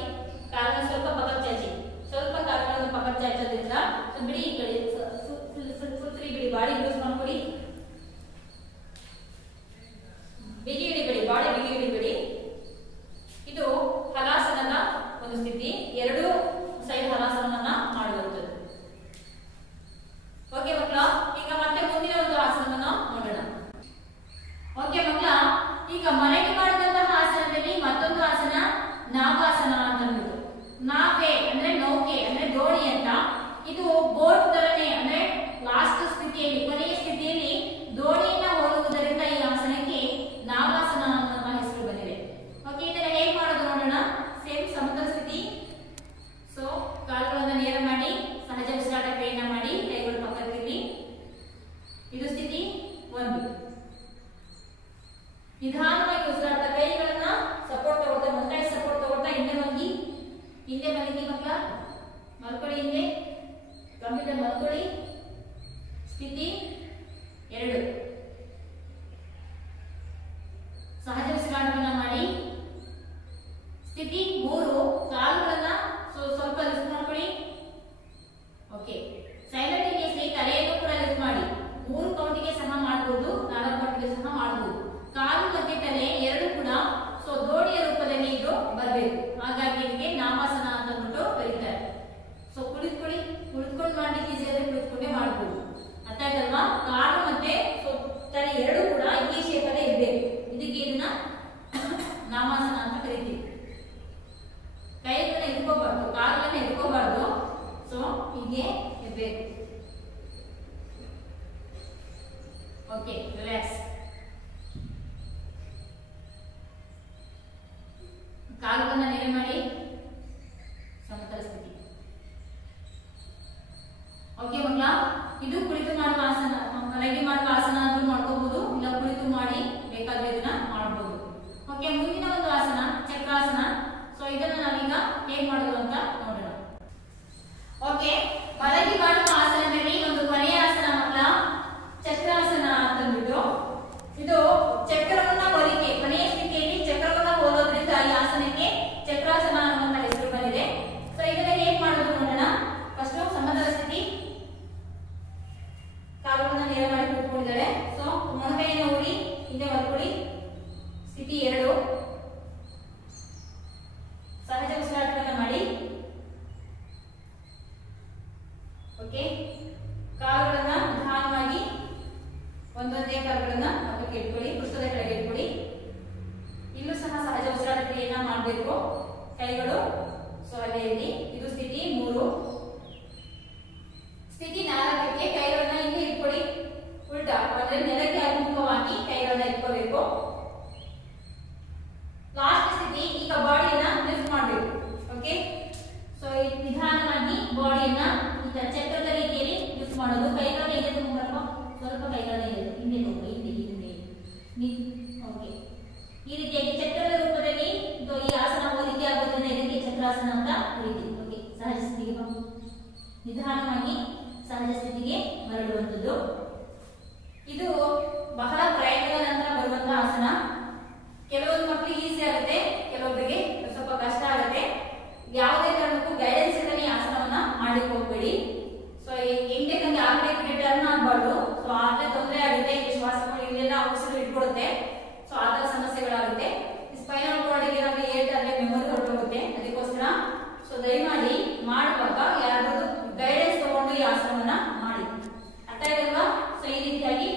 ಕಾಲನ್ನು ಸ್ವಲ್ಪ ಪಕ್ಕಕ್ಕೆ ಚಾಚಿ, ಸ್ವಲ್ಪ ಕಾಲುಗಳನ್ನು ಪಕ್ಕಕ್ಕೆ ಚಾಚೋದ್ರಿಂದ ಬಿಡಿ ಈ ಕಡೆ ಸುತ್ತರಿ ಬಿಡಿ, ಬಾಡಿ ಯೂಸ್ ಮಾಡ್ಕೊಡಿ, ಬಿಗಿ ಹಿಡಿಬೇಡಿ, ಬಾಡಿ ಬಿಗಿ ಹಿಡಿಬೇಡಿ. ಇದು ಹಲಾಸನದ ಒಂದು ಸ್ಥಿತಿ, ಎರಡು ಸೈಡ್ ಹಲಾಸನವನ್ನ ಮಾಡುವಂಥದ್ದು. ಓಕೆ ಮಕ್ಕಳ, ಈಗ ಮತ್ತೆ ಮುಂದಿನ ಒಂದು ಆಸನವನ್ನ ನೋಡೋಣ. ಓಕೆ ಮಕ್ಕಳ, ಈಗ ಮನೆಗೆ ಮಾಡಿದಂತಹ ಆಸನದಲ್ಲಿ ಮತ್ತೊಂದು ಆಸನ ನಾವಾಸನ ಅಂತ ಅಂದ್ಬಿಟ್ಟು. ನಾವೆ ಅಂದ್ರೆ ನೌಕೆ ಅಂದ್ರೆ ದೋಣಿ ಅಂತ. ಇದು ಬೋಟ್ ತರನೇ ಅಂದ್ರೆ ಲಾಸ್ಟ್ ಸ್ಥಿತಿಯಲ್ಲಿ, ಕೊನೆಯ ಸ್ಥಿತಿಯಲ್ಲಿ ದೋಣಿಯನ್ನ ಹೋಲುವುದರಿಂದ ಈ ಆಸನಕ್ಕೆ ನಾವಾಸನ ಅನ್ನುವಂತಹ ಹೆಸರು ಬಂದಿದೆ. ಓಕೆ, ಇದನ್ನ ಹೇಗೆ ಮಾಡೋದು ನೋಡೋಣ. ಸೇಮ್ ಸಮತಲ ಸ್ಥಿತಿ. ಸೊ ಕಾಲುಗಳನ್ನು ನೇರ ಮಾಡಿ, ಸಹಜ ಉಸಿರಾಟ ಕ್ರಿಯೆಯನ್ನ ಮಾಡಿ, ಕೈಗಳು ಪಕ್ಕಕ್ಕಿರಲಿ. ಇದು ಸ್ಥಿತಿ 1. ನಿಧಾನವಾಗಿ ಉಸಿರಾಡ್ತಾ ಕೈಗಳನ್ನ ಸಪೋರ್ಟ್ ತಗೊಳ್ತಾ, ಮೊಂಕೈ ಸಪೋರ್ಟ್ ತಗೊಳ್ತಾ ಹಿಂದೆ ಮಲಗಿ, ಹಿಂದೆ ಮಲಗಿ ಮಕ್ಕಳ, ಮಲ್ಕೊಳ್ಳಿ, ಹಿಂದೆ ಕಂಪ್ಯೂಟರ್ ಮಲ್ಕೊಳ್ಳಿ. ಸ್ಥಿತಿ 2. ಸಹಜ ಉಸಿರಾಟವನ್ನ ಮಾಡಿ. ಸ್ಥಿತಿ 3. ಕಾಲುಗಳನ್ನ ಸ್ವಲ್ಪ ಲಿಫ್ಟ್ ಮಾಡ್ಕೊಳ್ಳಿ. ಓಕೆ, ಸೈಮಲ್ಟೇನಿಯಸ್ಲಿ ತಲೆಯನ್ನು ಕೂಡ ಲಿಫ್ಟ್ ಮಾಡಿ. 3 ಕೌಂಟಿಗೆ ಸಹ ಮಾಡಬಹುದು, 4 ಕೌಂಟಿಗೆ ಸಹ ಮಾಡಬಹುದು. ಕಾಲು ಮತ್ತೆ ತಲೆ ಎರಡು ಕೂಡ ದೋಣಿಯ ರೂಪದಲ್ಲಿ ಇದು ಬರಬೇಕು. ಹಾಗಾಗಿ ಇದಕ್ಕೆ ನಾಮಾಸನ ಅಂತ ಅಂದ್ಬಿಟ್ಟು ಕರೀತಾರೆ. ಸೊ ಕುಳಿತುಕೊಳ್ಳಿ, ಕುಳಿತುಕೊಂಡು ಮಾಡ್ಲಿಕ್ಕೆ ಈಸಿ ಆದ್ರೆ ಕುಳಿತುಕೊಂಡೇ ಮಾಡಬಹುದು. ಅರ್ಥ ಆಯ್ತಲ್ವಾ? ಕಾಲು ಮತ್ತೆ ತಲೆ ಎರಡು ಕೂಡ ಈ ಶೇಪ್ ಅಲ್ಲೇ ಇರಬೇಕು. ಇದಕ್ಕೆ ಇದನ್ನ ನಾಮಾಸನ ಅಂತ ಕರಿತೀವಿ. ಕೈಗಳನ್ನ ಇಟ್ಕೋಬಾರ್ದು, ಕಾಲನ್ನ ಇಟ್ಕೋಬಾರ್ದು. ಸೊ ಹೀಗೆ ಇರಬೇಕು. Okay, relax. ಕಾಲುಗಳನ್ನ ನೇರ ಮಾಡಿ, ಸಮತಲ ಸ್ಥಿತಿ. ಓಕೆ ಮಕ್ಕಳ, ಇದು ಕುಳಿತು ಮಾಡುವ ಆಸನ. ಮಲಗಿ ಮಾಡುವ ಆಸನ ಅಂತ ಮಾಡ್ಕೋಬಹುದು, ಇಲ್ಲ ಕುಳಿತು ಮಾಡಿ ಬೇಕಾದ್ರೆ ಇದನ್ನ ಮಾಡಬಹುದು. ಓಕೆ, ಮುಂದಿನ ಒಂದು ಆಸನ ಚಕ್ರಾಸನ. ಸೊ ಇದನ್ನ ನಾವೀಗ ಹೇಗ್ ಮಾಡೋದು ಅಂತ ನೋಡೋಣ. ಓಕೆ, ಮಲಗಿ ಮಾಡುವ ಆಸನದಲ್ಲಿ ಒಂದು ಕೊನೆಯ ಆಸನ ಮಕ್ಕಳ ಚಕ್ರಾಸನ ಅಂತಂದ್ಬಿಟ್ಟು. ಇದು ಚಕ್ರವನ್ನ ಹೋಲಿಕೆ, ಕೊನೆಯ ಸ್ಥಿತಿಯಲ್ಲಿ ಚಕ್ರವನ್ನ ಹೋಲೋದ್ರಿಂದ ಈ ಆಸನಕ್ಕೆ ಚಕ್ರಾಸನ ಅನ್ನುವಂತ ಹೆಸರು ಬಂದಿದೆ. ಸೊ ಇದನ್ನ ಹೇಗ್ ಮಾಡೋದು ನೋಡೋಣ. ಫಸ್ಟ್ ಸಮತಲ ಸ್ಥಿತಿ, ಕಾಲುಗಳನ್ನ ನೇರ ಮಾಡಿ ಕೂತ್ಕೊಂಡಿದ್ದಾರೆ. ಸೊ ಮೊಣಕೈಯನ್ನು ಊರಿ ಹಿಂದೆ ಮಲ್ಕೊಳ್ಳಿ. ಸ್ಥಿತಿ 2. ಸಹಜ ಉಸಿರಾಟವನ್ನ ಮಾಡಿ. ಓಕೆ, ಕಾಲುಗಳನ್ನ ನಿಧಾನವಾಗಿ ಒಂದೊಂದೇ ಕಾಲುಗಳನ್ನ ಪಕ್ಕಕ್ಕೆ ಇಟ್ಕೊಳ್ಳಿ, ಪೃಷ್ಠದ ಕೆಳಗೆ ಇಟ್ಕೊಳ್ಳಿ. ಇಲ್ಲೂ ಸಹ ಸಹಜ ಉಸಿರಾಟ ಕ್ರಿಯೆಯನ್ನ ಮಾಡಬೇಕು. ಕೈಗಳು ಅಲ್ಲೇ ಇರಲಿ. ಇದು ಸ್ಥಿತಿ 3. ಸ್ಥಿತಿ 4ಕ್ಕೆ ಕೈಗಳನ್ನ ಹಿಂದೆ ಇಟ್ಕೊಳ್ಳಿ, ಉಲ್ಟಾ ಅಂದ್ರೆ ನೆಲಕ್ಕೆ ಅಭಿಮುಖವಾಗಿ ಕೈಗಳನ್ನ ಇಟ್ಕೋಬೇಕು. ಲಾಸ್ಟ್ ಸ್ಥಿತಿ, ಈಗ ಬಾಡಿಯನ್ನ ಲಿಫ್ಟ್ ಮಾಡಬೇಕು. ಓಕೆ, ಸೊ ನಿಧಾನವಾಗಿ ಬಾಡಿಯನ್ನ ಈ ತರ ಚಕ್ರದ ರೀತಿಯಲ್ಲಿ ಲಿಫ್ಟ್ ಮಾಡೋದು. ಕೈಗಳನ್ನ ಹಿಂದೆ ತಗೊಂಡ್ಬರ್ಕೋ, ಸ್ವಲ್ಪ ಕೈಗಳನ್ನ ಹಿಂದೆ ತಗೊಂಡು ಹಿಂದೆ. ಓಕೆ, ಈ ರೀತಿಯಾಗಿ ಚಕ್ರದ ರೂಪದಲ್ಲಿ ಈ ಆಸನ ಹೋಲಿಕೆ ಆಗೋದ್ರಿಂದ ಇದಕ್ಕೆ ಚಕ್ರಾಸನ ಅಂತ ಕರೀತೀವಿ. ಓಕೆ, ಸಹಜ ಸ್ಥಿತಿಗೆ ನಿಧಾನವಾಗಿ ಸಹಜ ಸ್ಥಿತಿಗೆ ಮರಳುವಂಥದ್ದು. ಇದು ಬಹಳ ಪ್ರಯತ್ನದ ನಂತರ ಬರುವಂತಹ ಆಸನ. ಕೆಲವೊಂದು ಮಕ್ಕಳಿಗೆ ಈಸಿ ಆಗುತ್ತೆ, ಕೆಲವೊಬ್ಬರಿಗೆ ಸ್ವಲ್ಪ ಕಷ್ಟ ಆಗುತ್ತೆ. ಯಾವುದೇ ಕಾರಣಕ್ಕೂ ಗೈಡೆನ್ಸ್ ಇಲ್ಲದೆ ಈ ಆಸನವನ್ನ ಮಾಡ್ಲಿಕ್ಕೆ ಹೋಗ್ಬೇಡಿ. ಸೊ ಹೆಂಗೆ ಕಂಗೆ ಆಗ್ಬೇಕು ಟರ್ನ್ ಆಗಬಾರ್ದು. ಸೊ ಆಗಲೇ ತೊಂದರೆ ಆಗುತ್ತೆ, ಶ್ವಾಸಗಳು ಇಲ್ಲೆಲ್ಲ ಉಸಿರು ಇಟ್ಕೊಳುತ್ತೆ. ಸೊ ಆ ತರ ಸಮಸ್ಯೆಗಳಾಗುತ್ತೆ. ಸ್ಪೈನಲ್ ಕಾರ್ಡ್ ಏನಾದ್ರೂ ಏಟಾದ್ರೆ ಮೆಮೊರಿ ಹೊರಟೋಗುತ್ತೆ. ಅದಕ್ಕೋಸ್ಕರ ಸೊ ದಯಮಾಡಿ ಮಾಡುವಾಗ ಯಾರಾದ್ರೂ ಗೈಡೆನ್ಸ್ ತಗೊಂಡು ಈ ಆಸನವನ್ನ ಮಾಡಿ. ಅರ್ಥ ಆಯ್ತಲ್ವಾ? ಸೊ ಈ ರೀತಿಯಾಗಿ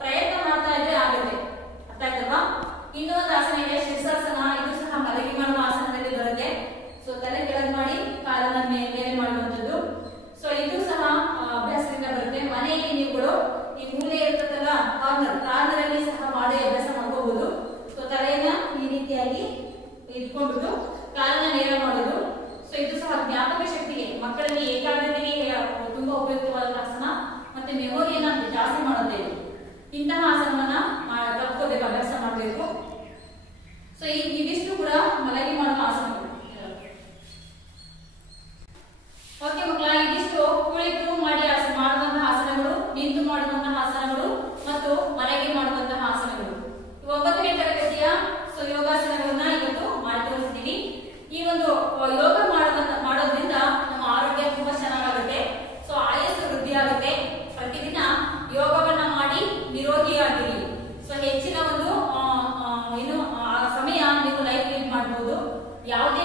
ಪ್ರಯತ್ನ ಮಾಡ್ತಾ ಇದ್ರೆ ಆಗುತ್ತೆ. ಅರ್ಥ ಆಯ್ತಲ್ವಾ? ಇನ್ನೊಂದು ಆಸನ ಇದೆ ಶೀರ್ಷಾಸನ. ಇದು ಸಹ ಮಲಗಿ ಮಾಡುವ ಆಸನದಲ್ಲಿ ಬರುತ್ತೆ. ಸೊ ತಲೆ ಕೆಳಗೆ ಮಾಡಿ ಕಾಲನ್ನ ಮೇಲೆ ಮಾಡುವಂಥದ್ದು. ಸೊ ಇದು ಸಹ ಅಭ್ಯಾಸದಿಂದ ಬರುತ್ತೆ. ಮನೆಯಲ್ಲಿ ನೀವುಗಳು ಈ ಮೂಲೆ ಇರ್ತದಲ್ಲ ಕಾರ್ನರ್ ಅಲ್ಲಿ ಸಹ ಮಾಡಿ ಅಭ್ಯಾಸ ಮಾಡ್ಕೋಬಹುದು. ಸೊ ತಲೆಯನ್ನ ಈ ರೀತಿಯಾಗಿ ಇಟ್ಕೊಂಡ್ಬಿಟ್ಟು ಕಾಲನ್ನ ನೇರ ಮಾಡೋದು. ಸೊ ಇದು ಸಹ ಜ್ಞಾಪಕ ಶಕ್ತಿಗೆ, ಮಕ್ಕಳಲ್ಲಿ ಏಕಾಗ್ರತೆಗೆ ತುಂಬಾ ಉಪಯುಕ್ತವಾದ ಆಸನ ಮತ್ತೆ ಮೆಮೊರಿಯನ್ನ ಜಾಸ್ತಿ ಮಾಡುತ್ತೆ ಇದು. ಇಂತಹ ಆಸನವನ್ನ ಕಲ್ತ್ಕೋಬೇಕು, ಅಭ್ಯಾಸ ಮಾಡಬೇಕು. ಸೊ ಇದಿಷ್ಟು ಕೂಡ ಮಲಗಿ ಮಾಡುವ ಆಸನಗಳು. ಓಕೆ ಮಕ್ಕಳ, ಇದಿಷ್ಟು ಕುಳಿತು ಮಾಡುವಂತಹ ಆಸನಗಳು, ನಿಂತು ಮಾಡುವಂತಹ ಆಸನಗಳು ಮತ್ತು ಮಲಗಿ ಮಾಡುವಂತಹ ಆಸನಗಳು. 9ನೇ ತರಗತಿಯ ಯೋಗಾಸನಗಳನ್ನ ಇವತ್ತು ಮಾಡಿ ತೋರಿಸ್ತೀವಿ. ಈ ಹೆಚ್ಚಿನ ಒಂದು ಏನು ಸಮಯ ನೀವು ಲೈಫ್ ಲೀಡ್ ಮಾಡಬಹುದು. ಯಾವುದೇ